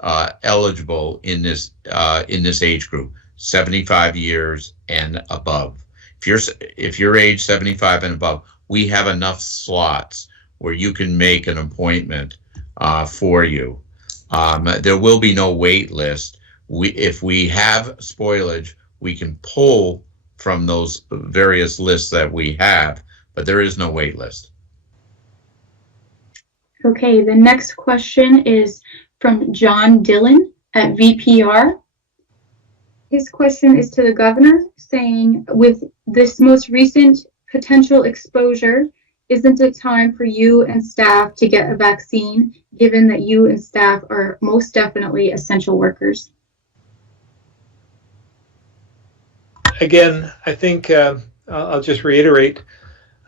eligible in this age group, 75 years and above. If you're age 75 and above, we have enough slots where you can make an appointment for you. There will be no wait list. If we have spoilage, we can pull from those various lists that we have, but there is no wait list. Okay, the next question is from John Dillon at VPR. His question is to the governor, saying, with this most recent potential exposure, isn't it time for you and staff to get a vaccine, given that you and staff are most definitely essential workers? Again, I think I'll just reiterate,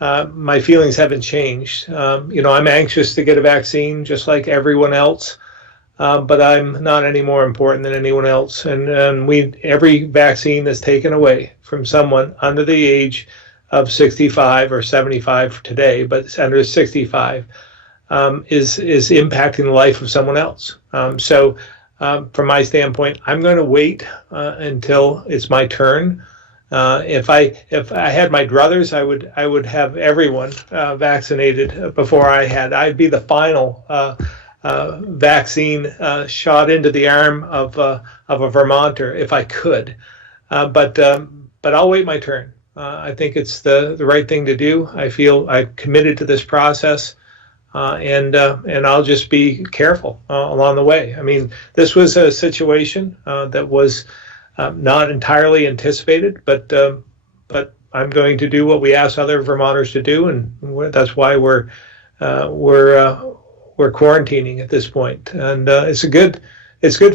my feelings haven't changed. I'm anxious to get a vaccine just like everyone else, but I'm not any more important than anyone else. And every vaccine that's taken away from someone under the age of 65 or 75 today, but it's under 65, is impacting the life of someone else. So from my standpoint, I'm going to wait until it's my turn. If I had my druthers, I would have everyone vaccinated before I had. I'd be the final vaccine shot into the arm of a Vermonter if I could. But I'll wait my turn. I think it's the right thing to do. I feel I'm committed to this process, and I'll just be careful along the way. I mean, this was a situation that was not entirely anticipated, but I'm going to do what we ask other Vermonters to do, and that's why we're quarantining at this point. And it's good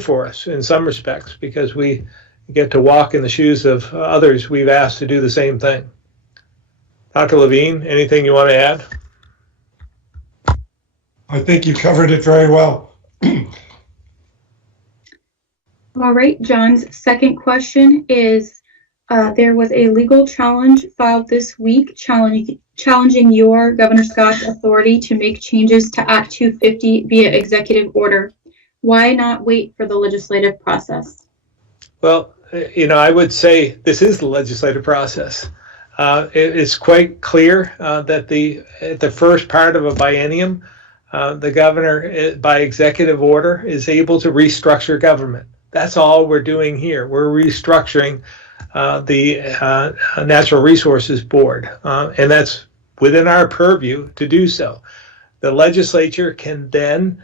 for us in some respects because we get to walk in the shoes of others we've asked to do the same thing. Dr. Levine, anything you want to add? I think you covered it very well. All right, John's second question is, there was a legal challenge filed this week challenging your, Governor Scott's, authority to make changes to Act 250 via executive order. Why not wait for the legislative process? Well, I would say this is the legislative process. It's quite clear that at the first part of a biennium, the governor, by executive order, is able to restructure government. That's all we're doing here. We're restructuring the Natural Resources Board, and that's within our purview to do so. The legislature can then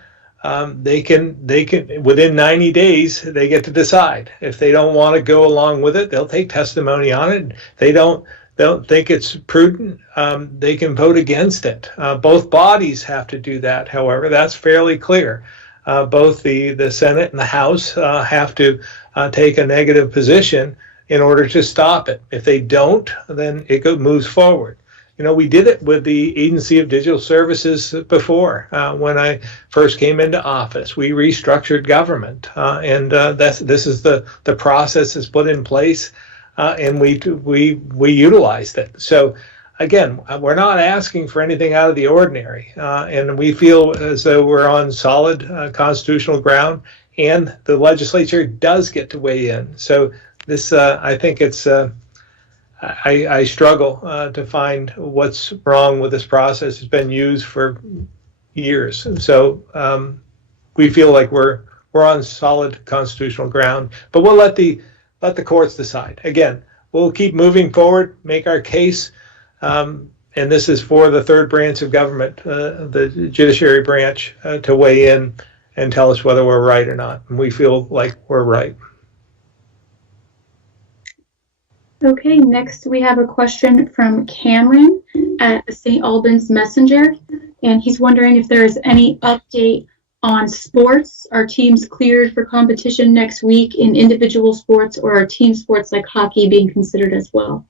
they can within 90 days they get to decide. If they don't want to go along with it, they'll take testimony on it. If they don't think it's prudent, they can vote against it. Both bodies have to do that, however. That's fairly clear. Both the Senate and the House have to take a negative position in order to stop it. If they don't, then it moves forward. We did it with the Agency of Digital Services before. When I first came into office, we restructured government, and this is the process is put in place, and we utilized it. So again, we're not asking for anything out of the ordinary, and we feel as though we're on solid constitutional ground, and the legislature does get to weigh in. So this, I think it's. I struggle to find what's wrong with this process. It's been used for years, so we feel like we're on solid constitutional ground. But we'll let the courts decide. Again, we'll keep moving forward, make our case, and this is for the third branch of government, the judiciary branch, to weigh in and tell us whether we're right or not. And we feel like we're right. Okay, next we have a question from Cameron at the St. Albans Messenger, and he's wondering if there's any update on sports. Are teams cleared for competition next week in individual sports, or are team sports like hockey being considered as well?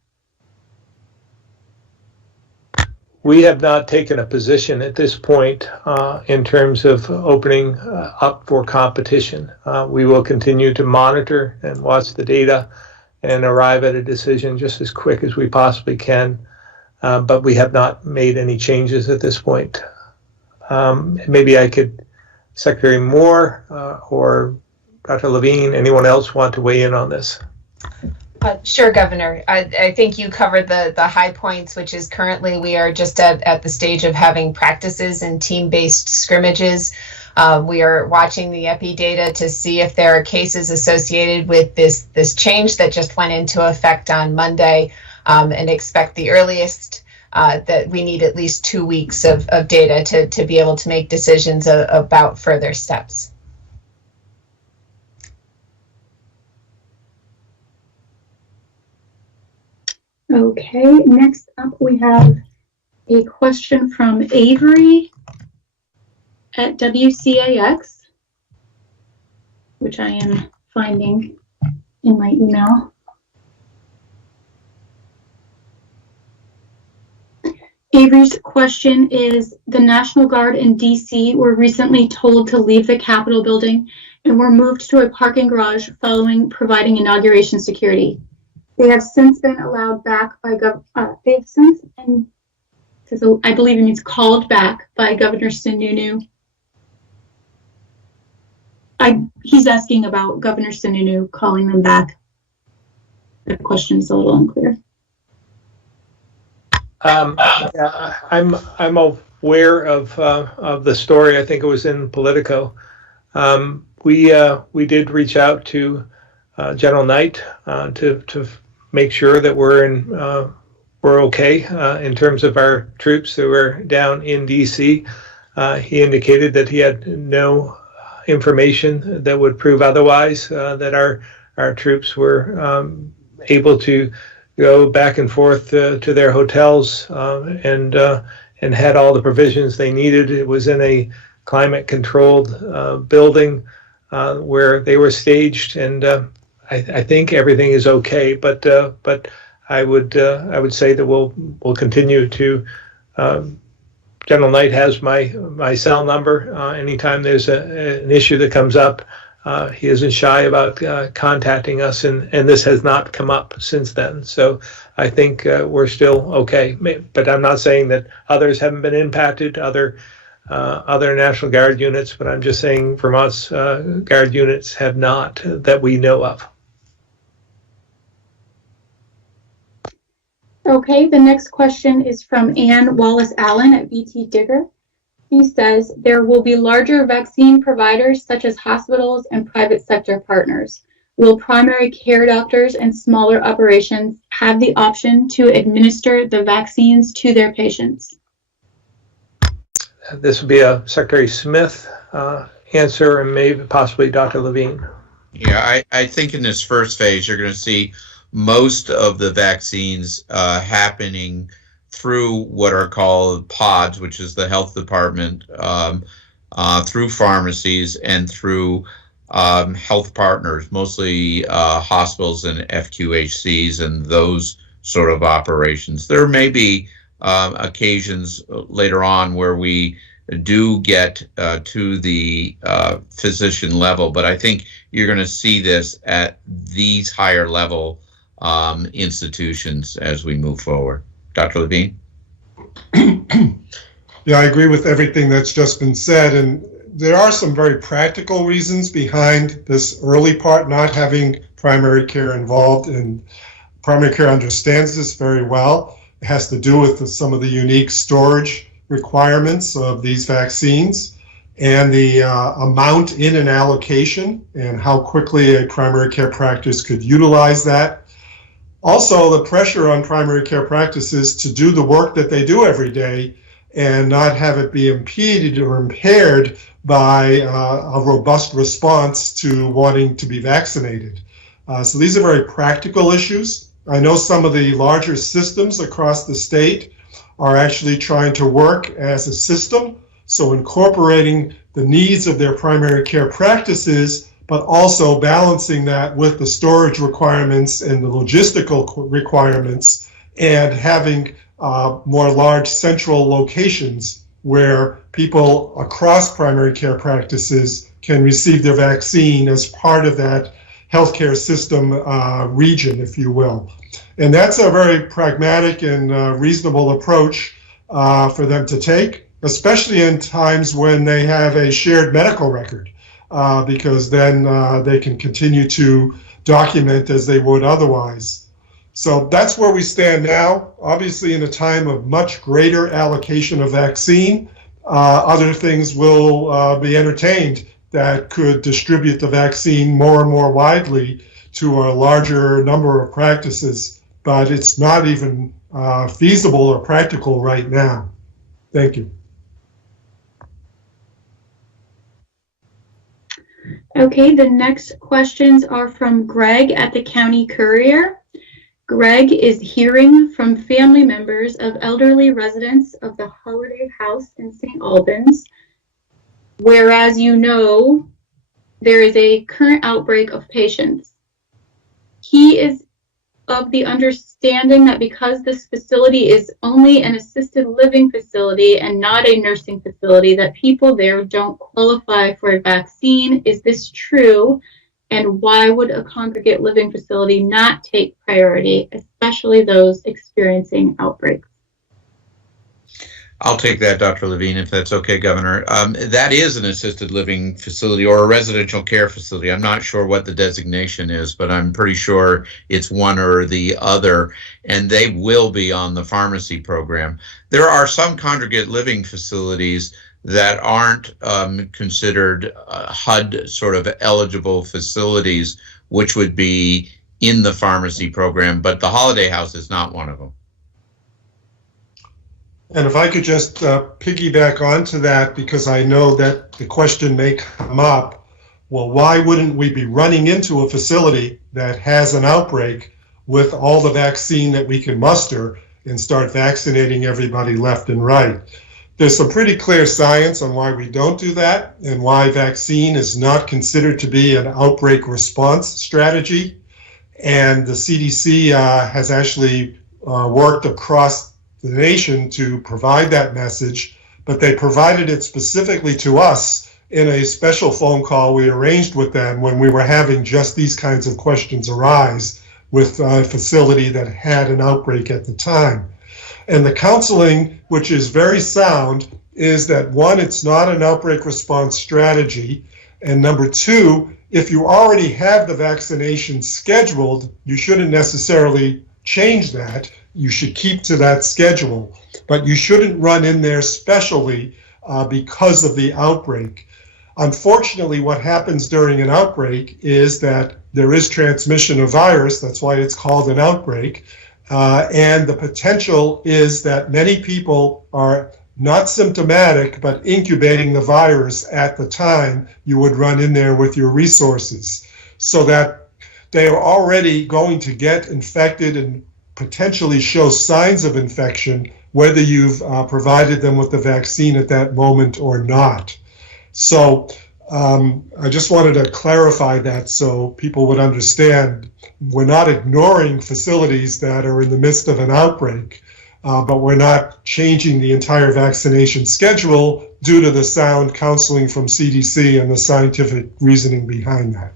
We have not taken a position at this point in terms of opening up for competition. We will continue to monitor and watch the data and arrive at a decision just as quick as we possibly can. But we have not made any changes at this point. Maybe I could, Secretary Moore or Dr. Levine, anyone else want to weigh in on this? Sure, Governor. I think you covered the high points, which is currently we are just at the stage of having practices and team-based scrimmages. We are watching the EPI data to see if there are cases associated with this change that just went into effect on Monday, and expect the earliest that we need at least 2 weeks of data to be able to make decisions about further steps. Okay, next up we have a question from Avery at WCAX, which I am finding in my email. Avery's question is, the National Guard in DC were recently told to leave the Capitol building and were moved to a parking garage following providing inauguration security. They have since been allowed back by I believe it means called back by Governor Sununu. He's asking about Governor Sununu calling them back. The question's a little unclear. Yeah, I'm aware of the story. I think it was in Politico. We did reach out to General Knight to make sure that we're okay in terms of our troops that were down in DC. He indicated that he had no information that would prove otherwise, that our troops were able to go back and forth to their hotels and had all the provisions they needed. It was in a climate-controlled building where they were staged, and I think everything is okay. But I would say that we'll continue to. General Knight has my cell number. Anytime there's an issue that comes up, he isn't shy about contacting us, and this has not come up since then. So I think we're still okay. But I'm not saying that others haven't been impacted, other National Guard units, but I'm just saying Vermont's Guard units have not, that we know of. Okay, the next question is from Ann Wallace-Allen at VT Digger. He says, there will be larger vaccine providers such as hospitals and private sector partners. Will primary care doctors and smaller operations have the option to administer the vaccines to their patients? This would be a Secretary Smith answer, and maybe possibly Dr. Levine. Yeah, I think in this first phase, you're going to see most of the vaccines happening through what are called pods, which is the health department, through pharmacies and through health partners, mostly hospitals and FQHCs and those sort of operations. There may be occasions later on where we do get to the physician level, but I think you're going to see this at these higher level institutions as we move forward. Dr. Levine? Yeah, I agree with everything that's just been said, and there are some very practical reasons behind this early part, not having primary care involved, and primary care understands this very well. It has to do with some of the unique storage requirements of these vaccines and the amount in an allocation and how quickly a primary care practice could utilize that. Also, the pressure on primary care practices to do the work that they do every day and not have it be impeded or impaired by a robust response to wanting to be vaccinated. So these are very practical issues. I know some of the larger systems across the state are actually trying to work as a system, so incorporating the needs of their primary care practices, but also balancing that with the storage requirements and the logistical requirements, and having more large central locations where people across primary care practices can receive their vaccine as part of that healthcare system region, if you will. And that's a very pragmatic and reasonable approach for them to take, especially in times when they have a shared medical record. Because then they can continue to document as they would otherwise. So that's where we stand now. Obviously, in a time of much greater allocation of vaccine, other things will be entertained that could distribute the vaccine more and more widely to a larger number of practices, but it's not even feasible or practical right now. Thank you. Okay, the next questions are from Greg at the County Courier. Greg is hearing from family members of elderly residents of the Holiday House in St. Albans, whereas you know there is a current outbreak of patients. He is of the understanding that because this facility is only an assisted living facility and not a nursing facility, that people there don't qualify for a vaccine. Is this true? And why would a congregate living facility not take priority, especially those experiencing outbreaks? I'll take that, Dr. Levine, if that's okay, Governor. That is an assisted living facility or a residential care facility. I'm not sure what the designation is, but I'm pretty sure it's one or the other, and they will be on the pharmacy program. There are some congregate living facilities that aren't considered HUD sort of eligible facilities, which would be in the pharmacy program, but the Holiday House is not one of them. And if I could just piggyback onto that, because I know that the question may come up, well, why wouldn't we be running into a facility that has an outbreak with all the vaccine that we can muster and start vaccinating everybody left and right? There's some pretty clear science on why we don't do that and why vaccine is not considered to be an outbreak response strategy. And the CDC has actually worked across the nation to provide that message, but they provided it specifically to us in a special phone call we arranged with them when we were having just these kinds of questions arise with a facility that had an outbreak at the time. And the counseling, which is very sound, is that one, it's not an outbreak response strategy, and number two, if you already have the vaccination scheduled, you shouldn't necessarily change that. You should keep to that schedule, but you shouldn't run in there specially because of the outbreak. Unfortunately, what happens during an outbreak is that there is transmission of virus. That's why it's called an outbreak. And the potential is that many people are not symptomatic, but incubating the virus at the time you would run in there with your resources, so that they are already going to get infected and potentially show signs of infection, whether you've provided them with the vaccine at that moment or not. So I just wanted to clarify that so people would understand we're not ignoring facilities that are in the midst of an outbreak, but we're not changing the entire vaccination schedule due to the sound counseling from CDC and the scientific reasoning behind that.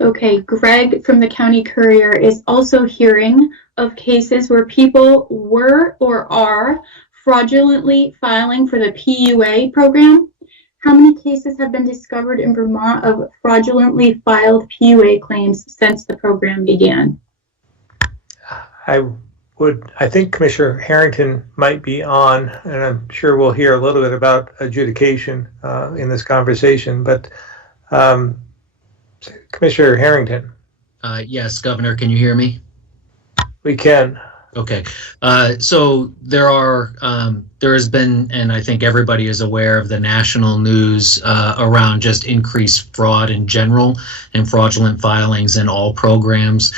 Okay, Greg from the County Courier is also hearing of cases where people were or are fraudulently filing for the PUA program. How many cases have been discovered in Vermont of fraudulently filed PUA claims since the program began? I think Commissioner Harrington might be on, and I'm sure we'll hear a little bit about adjudication in this conversation, but Commissioner Harrington. Yes, Governor, can you hear me? We can. Okay. So there has been, and I think everybody is aware of the national news around just increased fraud in general and fraudulent filings in all programs.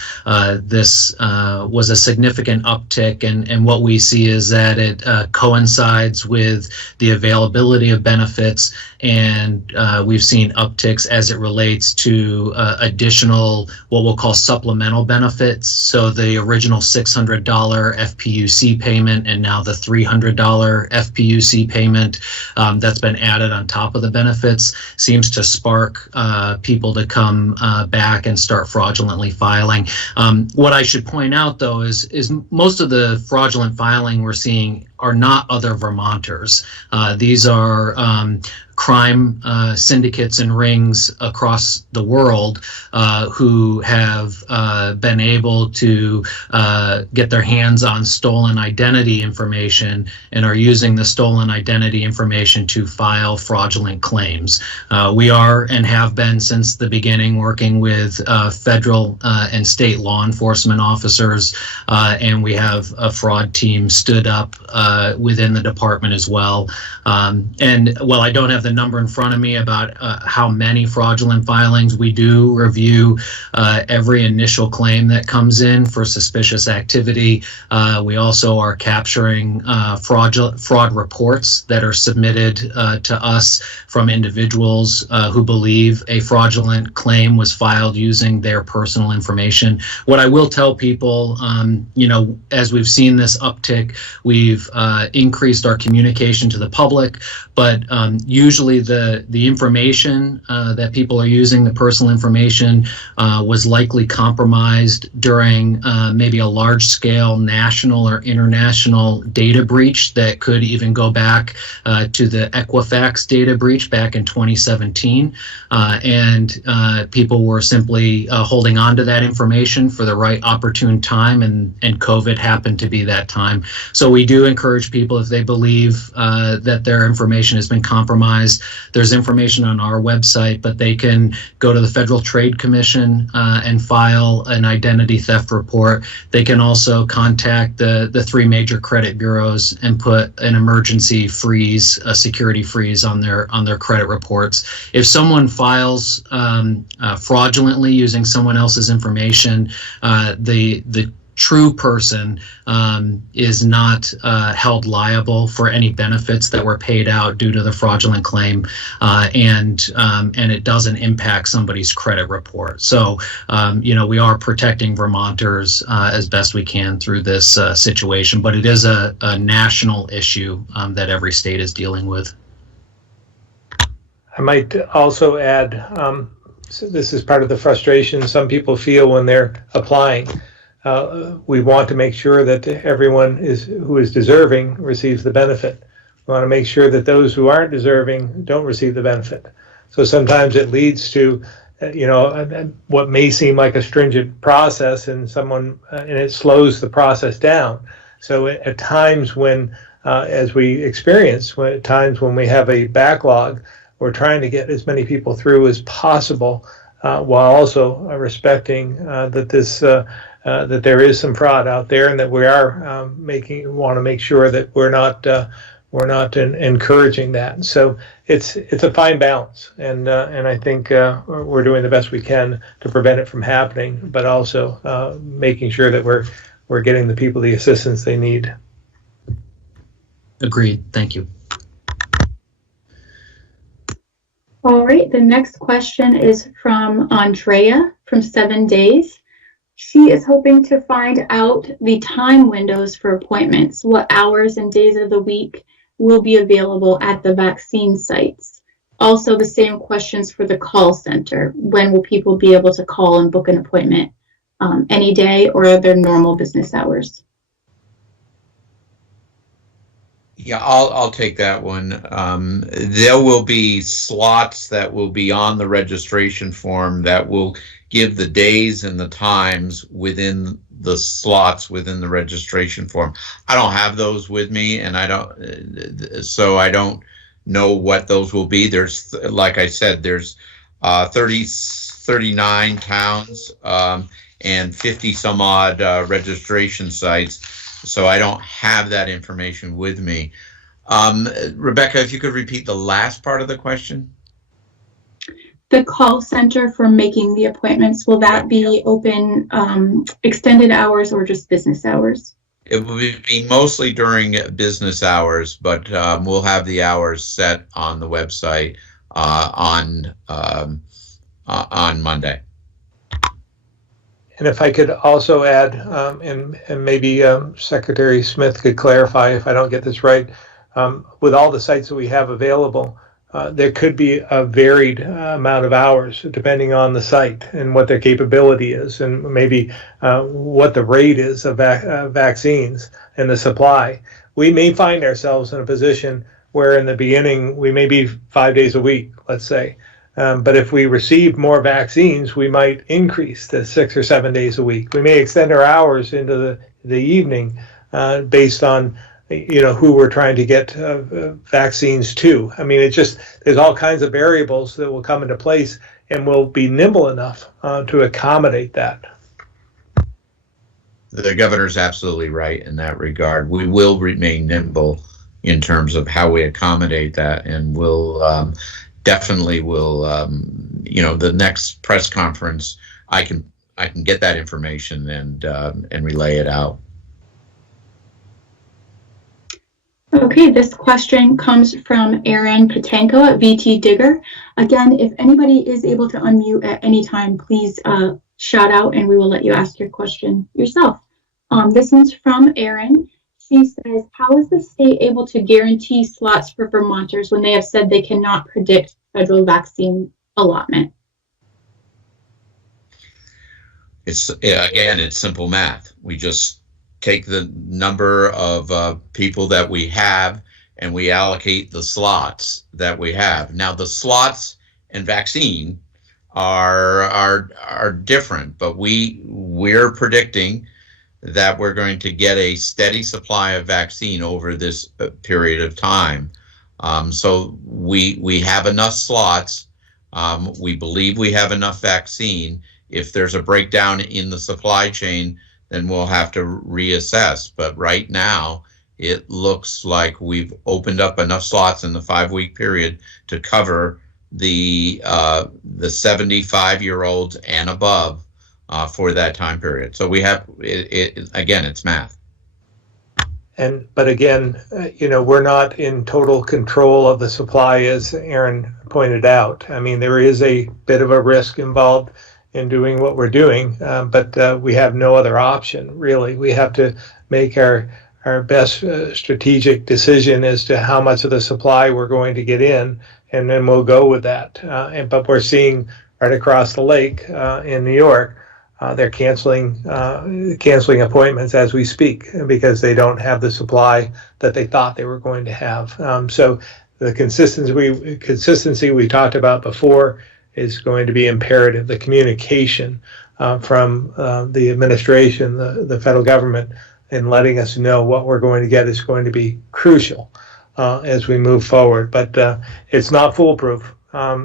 This was a significant uptick, and what we see is that it coincides with the availability of benefits, and we've seen upticks as it relates to additional, what we'll call supplemental benefits. So the original $600 FPUC payment and now the $300 FPUC payment that's been added on top of the benefits seems to spark people to come back and start fraudulently filing. What I should point out, though, is most of the fraudulent filing we're seeing are not other Vermonters. These are crime syndicates and rings across the world who have been able to get their hands on stolen identity information and are using the stolen identity information to file fraudulent claims. We are and have been since the beginning working with federal and state law enforcement officers, and we have a fraud team stood up within the department as well. And while I don't have the number in front of me about how many fraudulent filings, we do review every initial claim that comes in for suspicious activity. We also are capturing fraud reports that are submitted to us from individuals who believe a fraudulent claim was filed using their personal information. What I will tell people, as we've seen this uptick, we've increased our communication to the public, but usually the information that people are using, the personal information, was likely compromised during maybe a large-scale national or international data breach that could even go back to the Equifax data breach back in 2017. And people were simply holding on to that information for the right opportune time, and COVID happened to be that time. So we do encourage encourage people, if they believe that their information has been compromised, there's information on our website, but they can go to the Federal Trade Commission and file an identity theft report. They can also contact the three major credit bureaus and put an emergency freeze, a security freeze on their credit reports. If someone files fraudulently using someone else's information, the true person is not held liable for any benefits that were paid out due to the fraudulent claim, and it doesn't impact somebody's credit report. So, we are protecting Vermonters as best we can through this situation, but it is a national issue that every state is dealing with. I might also add, so this is part of the frustration some people feel when they're applying. We want to make sure that everyone who is deserving receives the benefit. We want to make sure that those who aren't deserving don't receive the benefit. So sometimes it leads to, what may seem like a stringent process, and it slows the process down. So at times when, as we experience, at times when we have a backlog, we're trying to get as many people through as possible, while also respecting that there is some fraud out there, and that we are want to make sure that we're not encouraging that. So it's a fine balance, and I think we're doing the best we can to prevent it from happening, but also making sure that we're getting the people the assistance they need. Agreed. Thank you. All right, the next question is from Andrea from 7 Days. She is hoping to find out the time windows for appointments, what hours and days of the week will be available at the vaccine sites. Also, the same questions for the call center. When will people be able to call and book an appointment? Any day, or their normal business hours? Yeah, I'll take that one. There will be slots that will be on the registration form that will give the days and the times within the slots within the registration form. I don't have those with me, and I don't know what those will be. There's, like I said, there's 39 towns and 50 some odd registration sites. So I don't have that information with me. Rebecca, if you could repeat the last part of the question. The call center for making the appointments, will that be open extended hours or just business hours? It will be mostly during business hours, but we'll have the hours set on the website on Monday. And if I could also add, and maybe Secretary Smith could clarify if I don't get this right, with all the sites that we have available, there could be a varied amount of hours depending on the site and what their capability is, and maybe what the rate is of vaccines and the supply. We may find ourselves in a position where in the beginning we may be 5 days a week, let's say. But if we receive more vaccines, we might increase to 6 or 7 days a week. We may extend our hours into the evening based on who we're trying to get vaccines to. I mean, there's all kinds of variables that will come into place, and we'll be nimble enough to accommodate that. The governor's absolutely right in that regard. We will remain nimble in terms of how we accommodate that, and we'll definitely will, the next press conference, I can get that information and relay it out. Okay, this question comes from Aaron Patenko at VT Digger. Again, if anybody is able to unmute at any time, please shout out and we will let you ask your question yourself. This one's from Aaron. She says, how is the state able to guarantee slots for Vermonters when they have said they cannot predict federal vaccine allotment? It's simple math. We just take the number of people that we have and we allocate the slots that we have. Now the slots and vaccine are different, but we're predicting that we're going to get a steady supply of vaccine over this period of time. So we have enough slots. We believe we have enough vaccine. If there's a breakdown in the supply chain, then we'll have to reassess. But right now, it looks like we've opened up enough slots in the 5-week period to cover the 75-year-olds and above for that time period. So we have again, it's math. But again, we're not in total control of the supply, as Aaron pointed out. I mean, there is a bit of a risk involved in doing what we're doing, but we have no other option, really. We have to make our best strategic decision as to how much of the supply we're going to get in, and then we'll go with that. But we're seeing right across the lake in New York, they're canceling appointments as we speak because they don't have the supply that they thought they were going to have. So the consistency we talked about before is going to be imperative. The communication from the administration, the federal government, in letting us know what we're going to get is going to be crucial as we move forward. But it's not foolproof. We're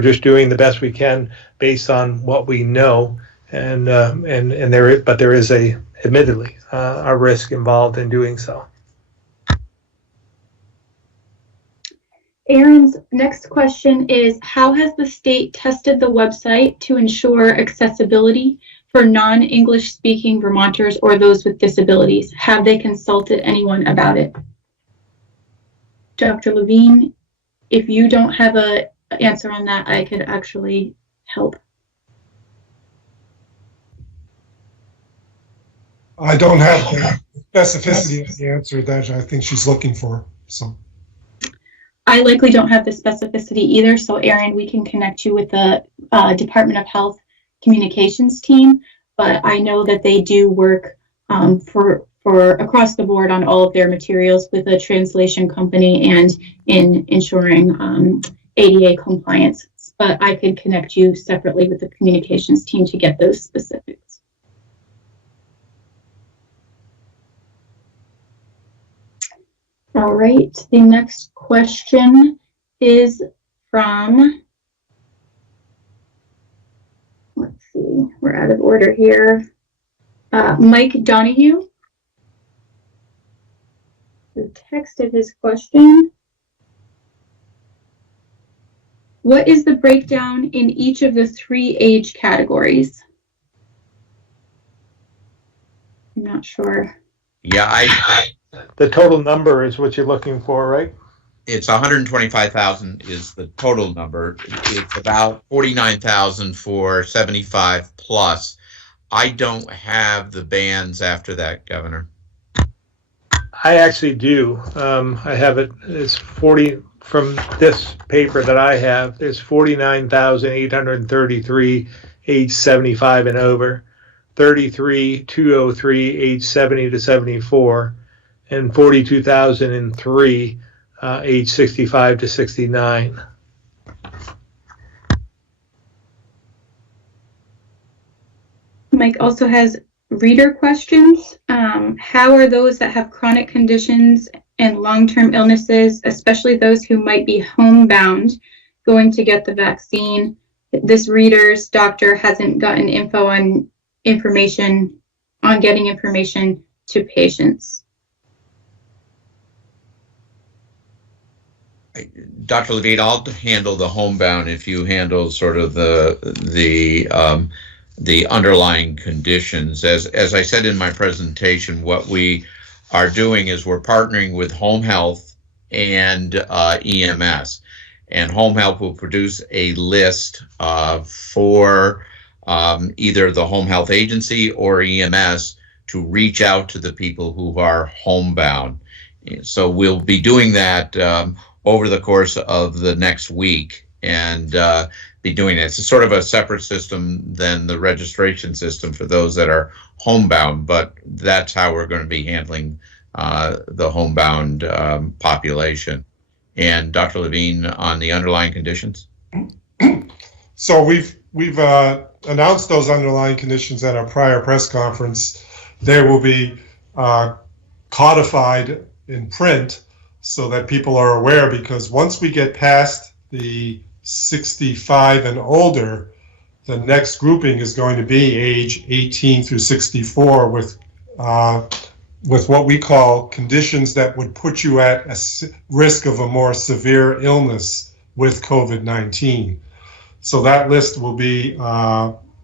just doing the best we can based on what we know, but there is admittedly a risk involved in doing so. Aaron's next question is, how has the state tested the website to ensure accessibility for non-English speaking Vermonters or those with disabilities? Have they consulted anyone about it? Dr. Levine, if you don't have an answer on that, I could actually help. I don't have the specificity of the answer that I think she's looking for. So I likely don't have the specificity either. So Aaron, we can connect you with the Department of Health communications team, but I know that they do work for across the board on all of their materials with a translation company and in ensuring ADA compliance. But I could connect you separately with the communications team to get those specifics. All right, the next question is from, let's see, we're out of order here. Mike Donahue, who texted his question. What is the breakdown in each of the 3 age categories? I'm not sure. Yeah, The total number is what you're looking for, right? it's 125,000 is the total number. It's about 49,000 for 75 plus. I don't have the bands after that, Governor. I actually do. I have it. It's 40 from this paper that I have. There's 49,833 age 75 and over, 33,203 age 70 to 74, and 42,003 age 65 to 69. Mike also has reader questions. How are those that have chronic conditions and long-term illnesses, especially those who might be homebound, going to get the vaccine? This reader's doctor hasn't gotten information on getting information to patients. Dr. Levine, I'll handle the homebound if you handle sort of the underlying conditions. As I said in my presentation, what we are doing is we're partnering with home health and EMS. And home health will produce a list for either the home health agency or EMS to reach out to the people who are homebound. So we'll be doing that over the course of the next week and be doing it. It's sort of a separate system than the registration system for those that are homebound, but that's how we're going to be handling the homebound population. And Dr. Levine, on the underlying conditions? So we've we've announced those underlying conditions at our prior press conference. They will be codified in print so that people are aware, because once we get past the 65 and older, the next grouping is going to be age 18 through 64 with what we call conditions that would put you at a risk of a more severe illness with COVID-19. So that list will be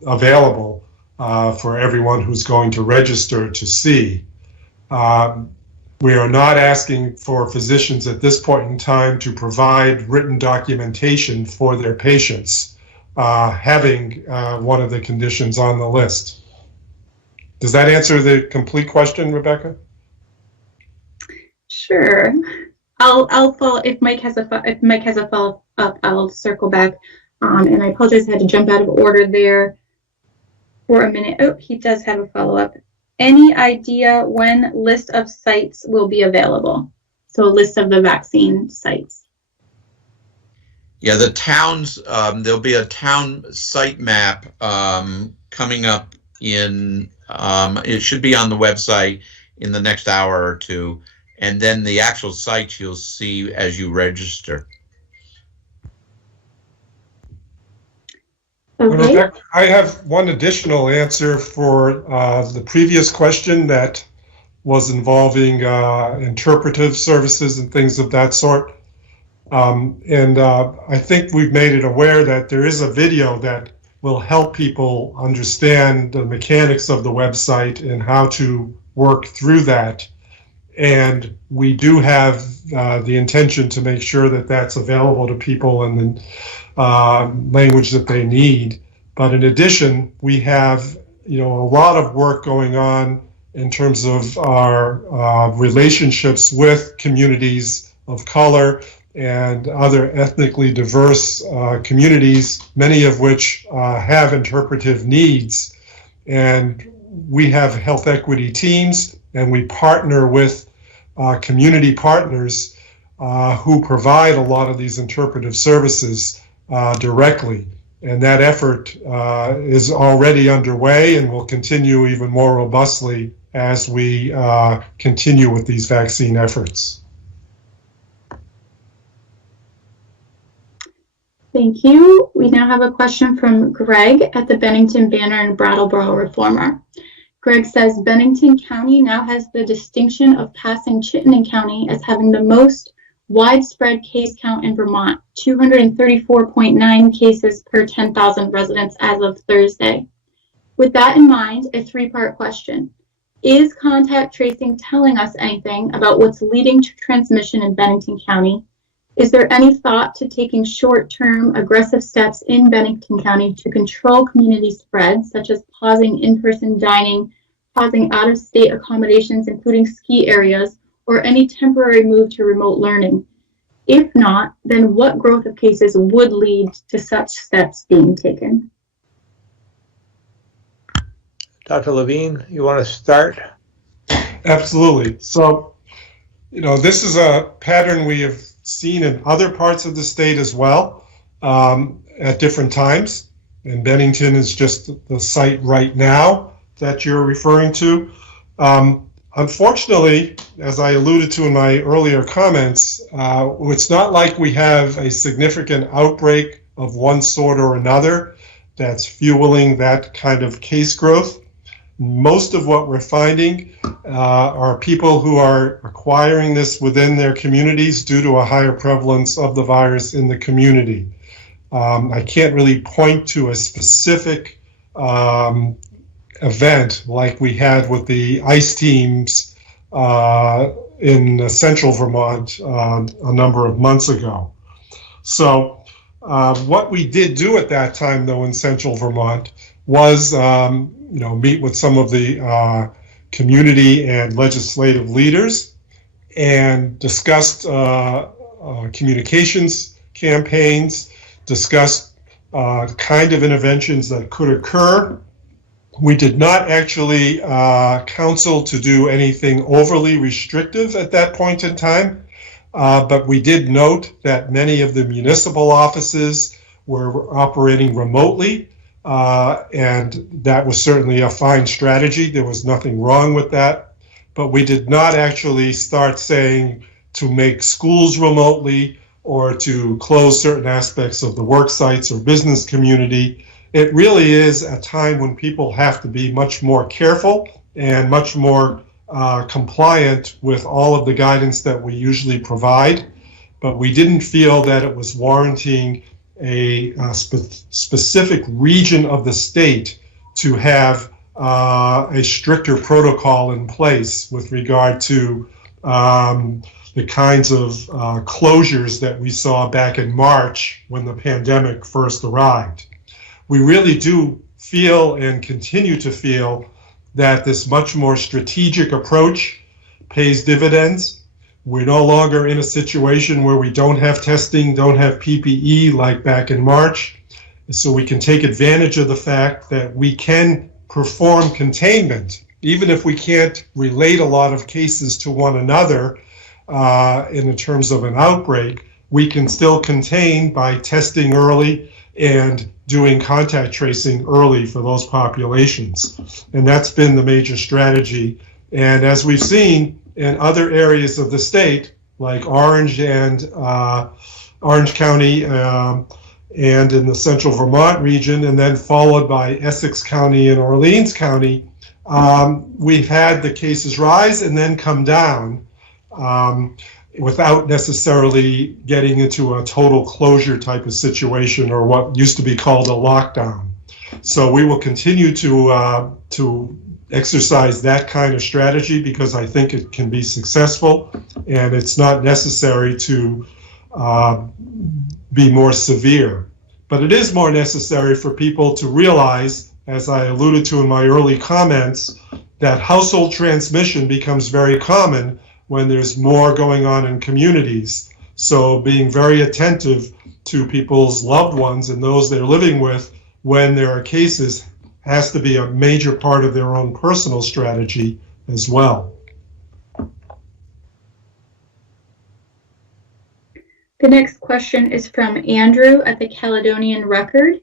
available for everyone who's going to register to see. We are not asking for physicians at this point in time to provide written documentation for their patients having one of the conditions on the list. Does that answer the complete question, Rebecca? Sure. I'll follow if Mike has a follow up. I'll circle back. And I apologize, I had to jump out of order there for a minute. Oh, he does have a follow up. Any idea when list of sites will be available? So a list of the vaccine sites. Yeah, the towns, there'll be a town site map coming up in, it should be on the website in the next hour or two. And then the actual sites you'll see as you register. Okay. Rebecca, I have one additional answer for the previous question that was involving interpretive services and things of that sort. I think we've made it aware that there is a video that will help people understand the mechanics of the website and how to work through that. And we do have the intention to make sure that that's available to people in the language that they need. But in addition, we have, a lot of work going on in terms of our relationships with communities of color and other ethnically diverse communities, many of which have interpretive needs. And we have health equity teams, and we partner with community partners who provide a lot of these interpretive services directly. And that effort is already underway and will continue even more robustly as we continue with these vaccine efforts. Thank you. We now have a question from Greg at the Bennington Banner and Brattleboro Reformer. Greg says, Bennington County now has the distinction of passing Chittenden County as having the most widespread case count in Vermont, 234.9 cases per 10,000 residents as of Thursday. With that in mind, a three-part question. Is contact tracing telling us anything about what's leading to transmission in Bennington County? Is there any thought to taking short-term aggressive steps in Bennington County to control community spread, such as pausing in-person dining, pausing out-of-state accommodations, including ski areas, or any temporary move to remote learning? If not, then what growth of cases would lead to such steps being taken? Dr. Levine, you want to start? Absolutely. So, this is a pattern we have seen in other parts of the state as well at different times. And Bennington is just the site right now that you're referring to. Unfortunately, as I alluded to in my earlier comments, it's not like we have a significant outbreak of one sort or another that's fueling that kind of case growth. Most of what we're finding are people who are acquiring this within their communities due to a higher prevalence of the virus in the community. I can't really point to a specific event like we had with the ice teams in central Vermont a number of months ago. So what we did do at that time, though, in central Vermont was meet with some of the community and legislative leaders and discussed communications campaigns, discussed kind of interventions that could occur. We did not actually counsel to do anything overly restrictive at that point in time, but we did note that many of the municipal offices were operating remotely, and that was certainly a fine strategy. There was nothing wrong with that, but we did not actually start saying to make schools remotely or to close certain aspects of the work sites or business community. It really is a time when people have to be much more careful and much more compliant with all of the guidance that we usually provide. But we didn't feel that it was warranting a specific region of the state to have a stricter protocol in place with regard to the kinds of closures that we saw back in March when the pandemic first arrived. We really do feel and continue to feel that this much more strategic approach pays dividends. We're no longer in a situation where we don't have testing, don't have PPE like back in March. So we can take advantage of the fact that we can perform containment, even if we can't relate a lot of cases to one another in terms of an outbreak. We can still contain by testing early and doing contact tracing early for those populations. And that's been the major strategy. And as we've seen in other areas of the state, like Orange and Orange County and in the central Vermont region, and then followed by Essex County and Orleans County, we've had the cases rise and then come down without necessarily getting into a total closure type of situation or what used to be called a lockdown. So we will continue to exercise that kind of strategy because I think it can be successful, and it's not necessary to be more severe. But it is more necessary for people to realize, as I alluded to in my early comments, that household transmission becomes very common when there's more going on in communities. So being very attentive to people's loved ones and those they're living with when there are cases has to be a major part of their own personal strategy as well. The next question is from Andrew at the Caledonian Record.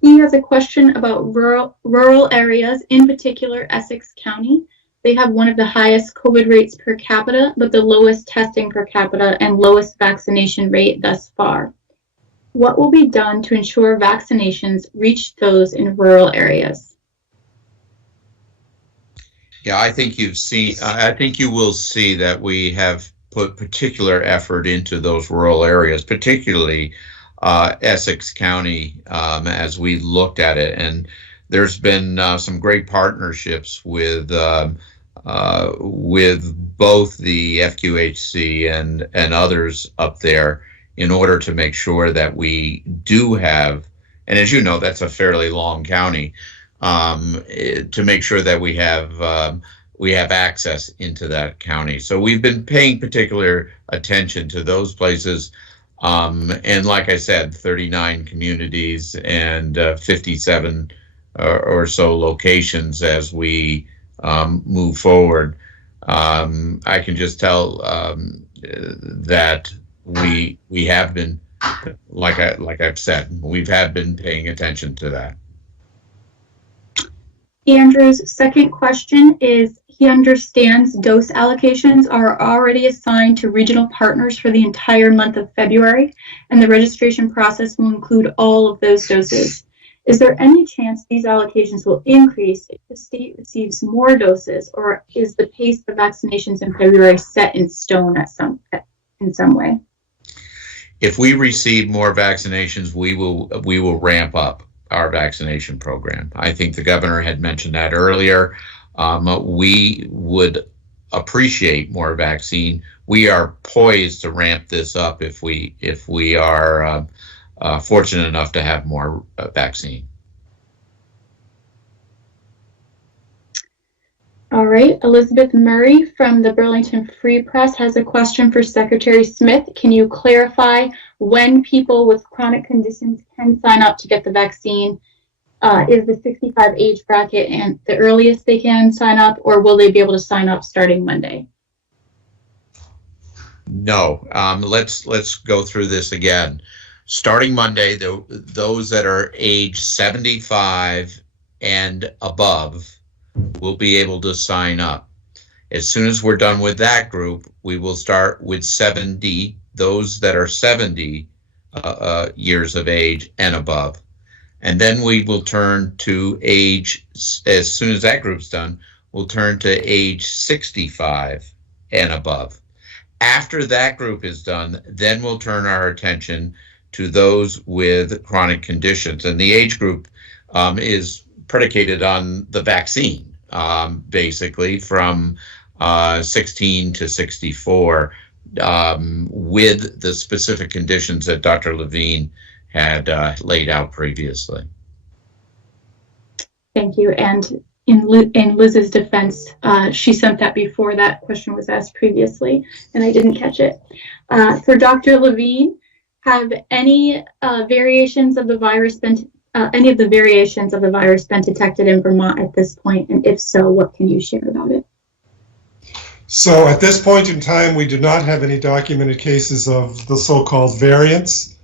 He has a question about rural areas, in particular Essex County. They have one of the highest COVID rates per capita, but the lowest testing per capita and lowest vaccination rate thus far. What will be done to ensure vaccinations reach those in rural areas? Yeah, I think you will see that we have put particular effort into those rural areas, particularly Essex County, as we looked at it. And there's been some great partnerships with both the FQHC and others up there in order to make sure that we do have, and as you know, that's a fairly long county, to make sure that we have access into that county. So we've been paying particular attention to those places. And like I said, 39 communities and 57 or so locations as we move forward. I can just tell that we have been, like I've said, been paying attention to that. Andrew's second question is, he understands dose allocations are already assigned to regional partners for the entire month of February, and the registration process will include all of those doses. Is there any chance these allocations will increase if the state receives more doses, or is the pace of vaccinations in February set in stone in some way? If we receive more vaccinations, we will ramp up our vaccination program. I think the governor had mentioned that earlier. We would appreciate more vaccine. We are poised to ramp this up if we are fortunate enough to have more vaccine. All right, Elizabeth Murray from the Burlington Free Press has a question for Secretary Smith. Can you clarify when people with chronic conditions can sign up to get the vaccine? Is the 65 age bracket and the earliest they can sign up, or will they be able to sign up starting Monday? No, let's go through this again. Starting Monday, those that are age 75 and above will be able to sign up. As soon as we're done with that group, we will start with 70, those that are 70 years of age and above. And then we will turn to age, as soon as that group's done, we'll turn to age 65 and above. After that group is done, then we'll turn our attention to those with chronic conditions. And the age group is predicated on the vaccine, basically from 16 to 64, with the specific conditions that Dr. Levine had laid out previously. Thank you. And in Liz's defense, she sent that before that question was asked previously, and I didn't catch it. For Dr. Levine, have any variations of the virus been detected in Vermont at this point? And if so, what can you share about it? So at this point in time, we do not have any documented cases of the so-called variants.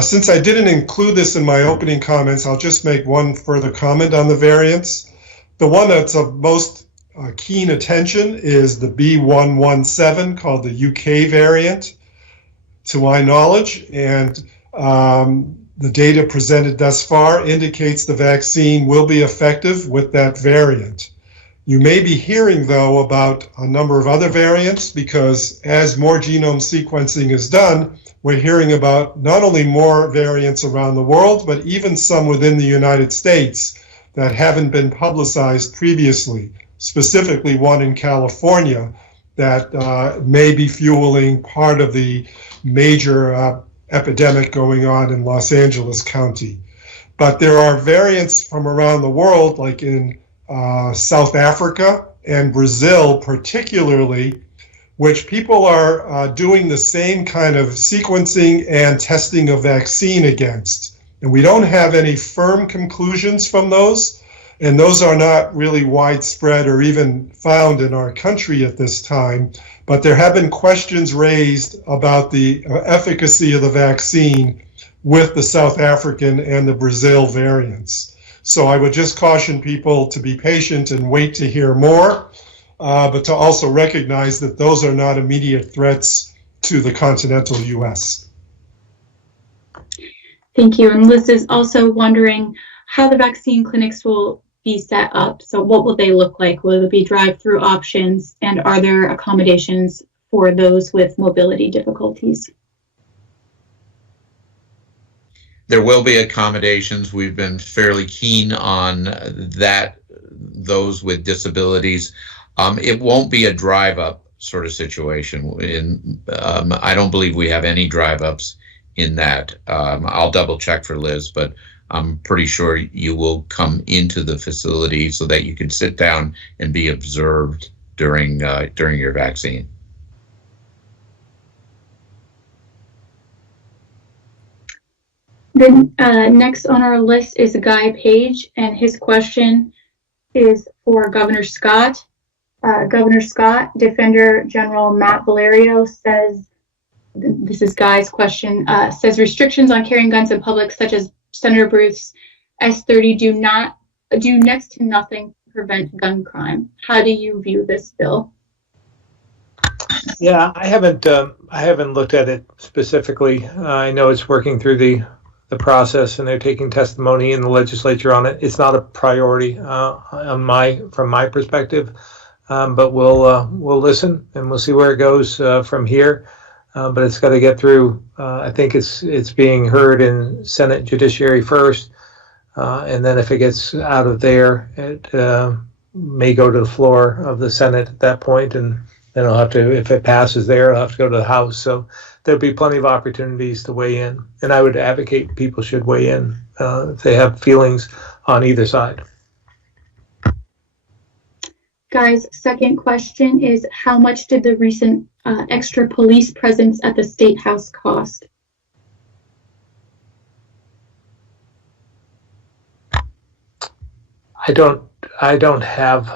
Since I didn't include this in my opening comments, I'll just make one further comment on the variants. The one that's of most keen attention is the B117, called the UK variant, to my knowledge, and the data presented thus far indicates the vaccine will be effective with that variant. You may be hearing, though, about a number of other variants, because as more genome sequencing is done, we're hearing about not only more variants around the world, but even some within the United States that haven't been publicized previously, specifically one in California that may be fueling part of the major epidemic going on in Los Angeles County. But there are variants from around the world, like in South Africa and Brazil particularly, which people are doing the same kind of sequencing and testing of vaccine against. And we don't have any firm conclusions from those, and those are not really widespread or even found in our country at this time. But there have been questions raised about the efficacy of the vaccine with the South African and the Brazil variants. So I would just caution people to be patient and wait to hear more, but to also recognize that those are not immediate threats to the continental U.S. Thank you. And Liz is also wondering how the vaccine clinics will be set up. So what will they look like? Will there be drive-through options? And are there accommodations for those with mobility difficulties? There will be accommodations. We've been fairly keen on that, those with disabilities. It won't be a drive-up sort of situation. I don't believe we have any drive-ups in that. I'll double check for Liz, but I'm pretty sure you will come into the facility so that you can sit down and be observed during your vaccine. Then next on our list is Guy Page, and his question is for Governor Scott. Governor Scott, Defender General Matt Valerio says, this is Guy's question, says restrictions on carrying guns in public, such as Senator Bruce's S-30, do next to nothing to prevent gun crime. How do you view this bill? Yeah, I haven't looked at it specifically. I know it's working through the process, and they're taking testimony in the legislature on it. It's not a priority from my perspective, but we'll listen and we'll see where it goes from here. But it's got to get through. I think it's being heard in Senate Judiciary first, and then if it gets out of there, it may go to the floor of the Senate at that point, and then it'll have to, if it passes there, it'll have to go to the House. So there'll be plenty of opportunities to weigh in, and I would advocate people should weigh in if they have feelings on either side. Guys, second question is, how much did the recent extra police presence at the State House cost? I don't have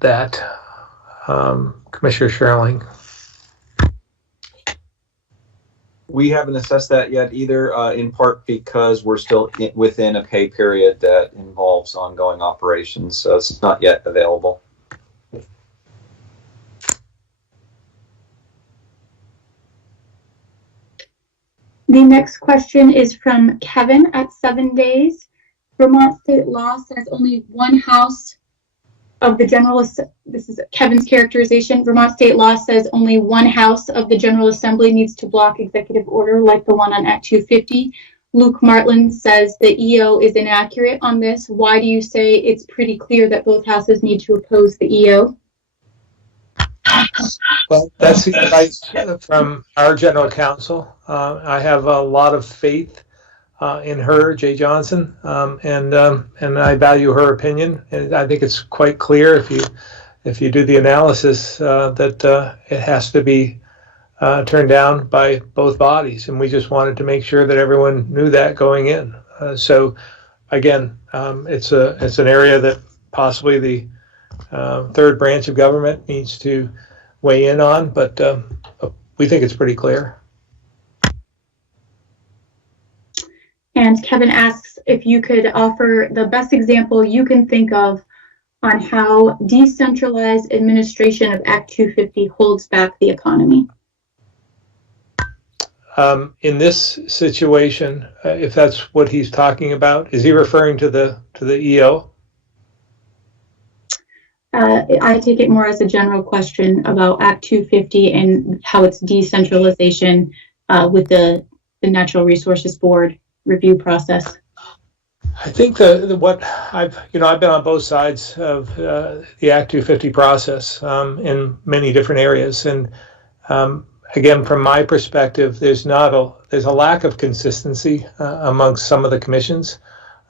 that, Commissioner Shirling. We haven't assessed that yet either, in part because we're still within a pay period that involves ongoing operations, so it's not yet available. The next question is from Kevin at 7 days. Vermont state law says only one house of the General, this is Kevin's characterization. Vermont state law says only one house of the General Assembly needs to block executive order like the one on Act 250. Luke Martland says the EO is inaccurate on this. Why do you say it's pretty clear that both houses need to oppose the EO? Well, that's the advice from our general counsel. I have a lot of faith in her, Jay Johnson, and I value her opinion. And I think it's quite clear if you do the analysis that it has to be turned down by both bodies. And we just wanted to make sure that everyone knew that going in. So again, it's an area that possibly the third branch of government needs to weigh in on, but we think it's pretty clear. And Kevin asks if you could offer the best example you can think of on how decentralized administration of Act 250 holds back the economy. In this situation, if that's what he's talking about, is he referring to the EO? I take it more as a general question about Act 250 and how it's decentralization with the Natural Resources Board review process. I think what I've been on both sides of the Act 250 process in many different areas, and again, from my perspective, there's a lack of consistency amongst some of the commissions,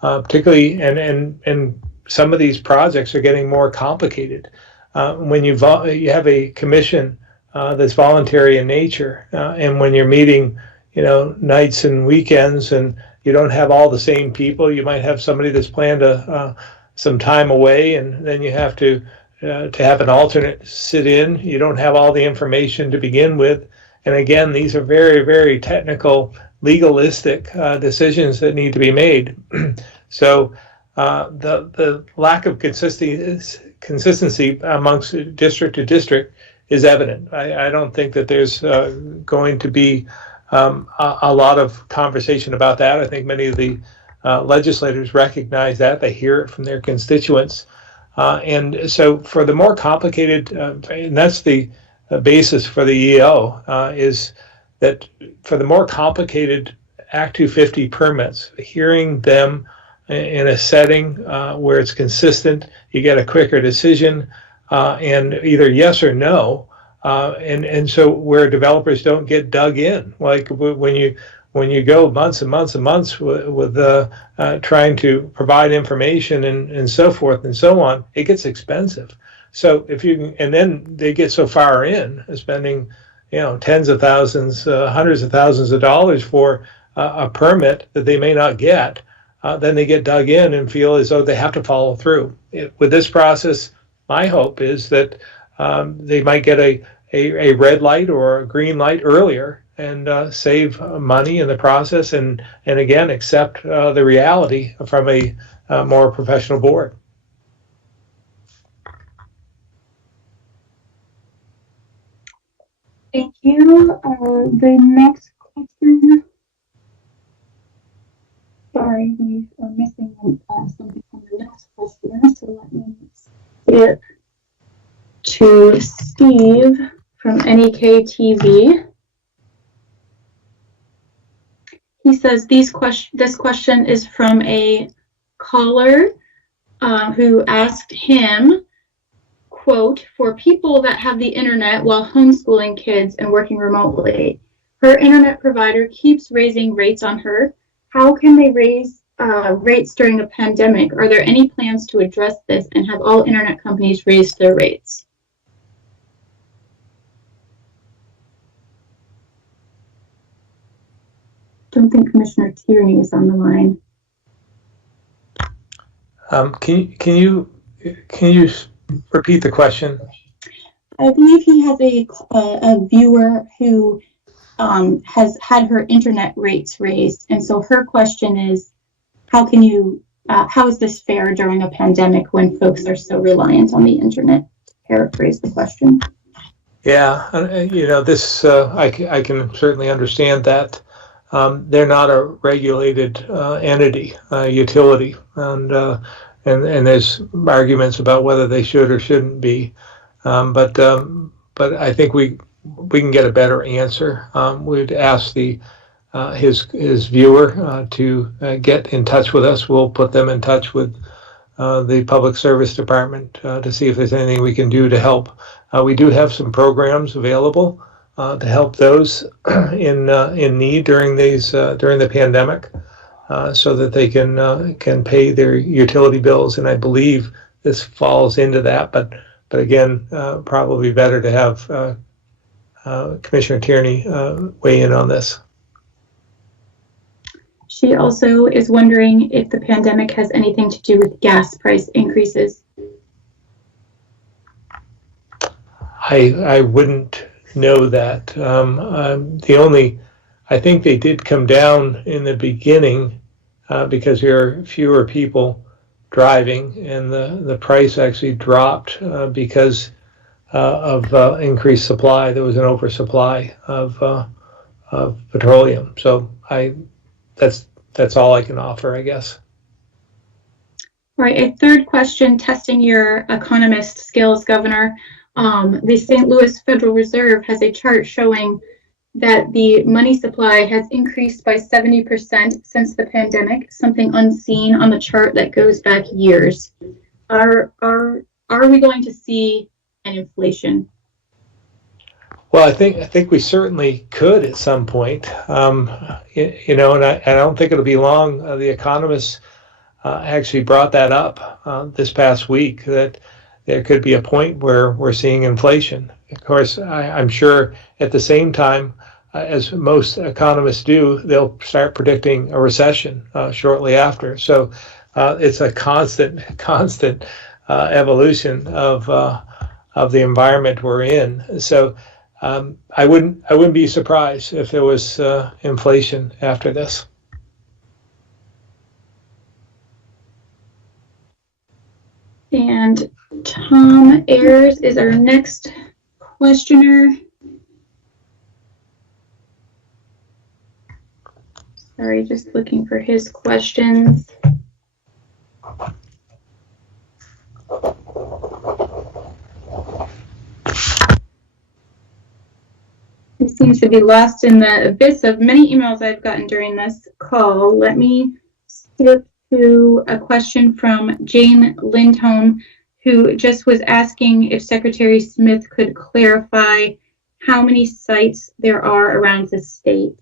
particularly and some of these projects are getting more complicated. When you have a commission that's voluntary in nature, and when you're meeting, nights and weekends, and you don't have all the same people, you might have somebody that's planned some time away, and then you have to have an alternate sit in. You don't have all the information to begin with, and again, these are very, very technical, legalistic decisions that need to be made. So. The lack of consistency amongst district to district is evident. I don't think that there's going to be a lot of conversation about that. I think many of the legislators recognize that. They hear it from their constituents. And so for the more complicated, and that's the basis for the EO, is that for the more complicated Act 250 permits, hearing them in a setting where it's consistent, you get a quicker decision, and either yes or no, and so where developers don't get dug in, like when you go months and months and months with trying to provide information and so forth and so on, it gets expensive. So and then they get so far in, spending tens of thousands, hundreds of thousands of dollars for a permit that they may not get. Then they get dug in and feel as though they have to follow through. With this process, my hope is that they might get a red light or a green light earlier and save money in the process and again, accept the reality from a more professional board. Thank you. The next question. Sorry, we are missing something from the next question, so let me skip to Steve from NEK TV. He says this question is from a caller who asked him, quote, for people that have the internet while homeschooling kids and working remotely, her internet provider keeps raising rates on her. How can they raise rates during a pandemic? Are there any plans to address this, and have all internet companies raised their rates? Don't think Commissioner Tierney is on the line. Can you repeat the question? I believe he has a viewer who has had her internet rates raised. And so her question is, how is this fair during a pandemic when folks are so reliant on the internet? Paraphrase the question. Yeah, this I can certainly understand that. They're not a regulated entity, utility, and there's arguments about whether they should or shouldn't be. But I think we can get a better answer. We'd ask his viewer to get in touch with us. We'll put them in touch with the Public Service Department to see if there's anything we can do to help. We do have some programs available to help those in need during the pandemic, so that they can pay their utility bills. And I believe this falls into that. But again, probably better to have Commissioner Tierney weigh in on this. She also is wondering if the pandemic has anything to do with gas price increases. I wouldn't know that. I think they did come down in the beginning because there are fewer people driving, and the price actually dropped because of increased supply. There was an oversupply of petroleum. So that's all I can offer, I guess. All right, a third question, testing your economist skills, Governor. The St. Louis Federal Reserve has a chart showing that the money supply has increased by 70% since the pandemic, something unseen on the chart that goes back years. Are we going to see an inflation? Well, I think we certainly could at some point, and I don't think it'll be long. The economists actually brought that up this past week, that there could be a point where we're seeing inflation. Of course, I'm sure at the same time, as most economists do, they'll start predicting a recession shortly after. So it's a constant evolution of the environment we're in. So I wouldn't be surprised if there was inflation after this. And Tom Ayers is our next questioner. Sorry, just looking for his questions. He seems to be lost in the abyss of many emails I've gotten during this call. Let me skip to a question from Jane Lindholm, who just was asking if Secretary Smith could clarify how many sites there are around the state.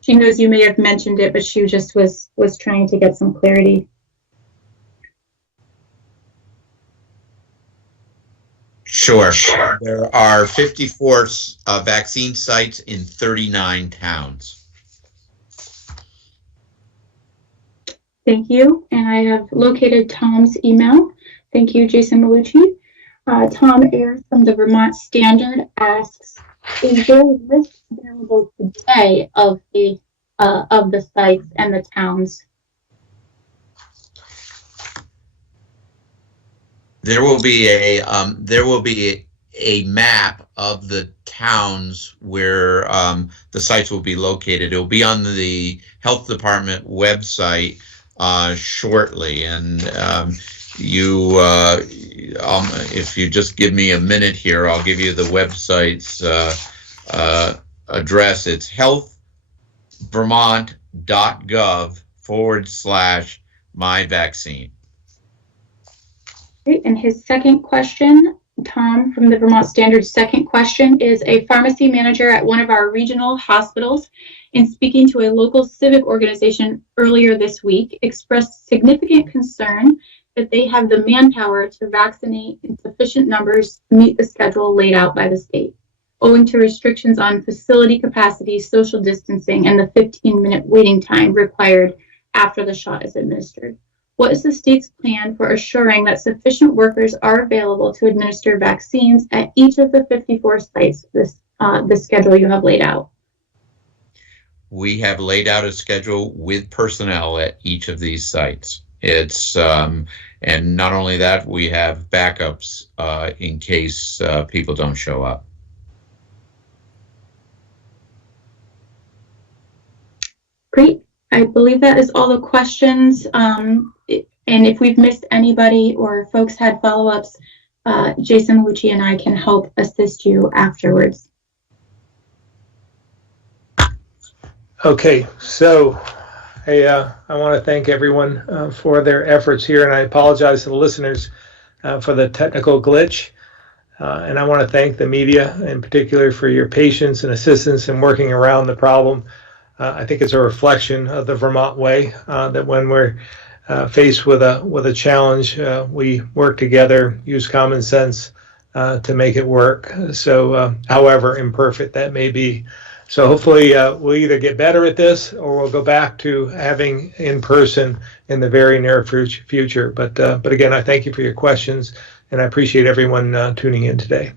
She knows you may have mentioned it, but she just was trying to get some clarity. Sure. There are 54 vaccine sites in 39 towns. Thank you. And I have located Tom's email. Thank you, Jason Malucci. Tom Ayers from the Vermont Standard asks, is there a list available today of the sites and the towns? There will be a map of the towns where the sites will be located. It will be on the Health Department website shortly, and if you just give me a minute here, I'll give you the website's address. It's healthvermont.gov/myvaccine. Great. And his second question, Tom from the Vermont Standard's second question, is a pharmacy manager at one of our regional hospitals, in speaking to a local civic organization earlier this week, expressed significant concern that they have the manpower to vaccinate in sufficient numbers to meet the schedule laid out by the state, owing to restrictions on facility capacity, social distancing, and the 15-minute waiting time required after the shot is administered. What is the state's plan for assuring that sufficient workers are available to administer vaccines at each of the 54 sites, the schedule you have laid out? we have laid out a schedule with personnel at each of these sites. It's and not only that, we have backups in case people don't show up. Great. I believe that is all the questions. And if we've missed anybody or folks had follow-ups, Jason Malucci and I can help assist you afterwards. Okay, so I want to thank everyone for their efforts here, and I apologize to the listeners for the technical glitch. And I want to thank the media in particular for your patience and assistance in working around the problem. I think it's a reflection of the Vermont way that when we're faced with a challenge, we work together, use common sense to make it work. So, however imperfect that may be. So hopefully we'll either get better at this or we'll go back to having in person in the very near future. But again, I thank you for your questions and I appreciate everyone tuning in today.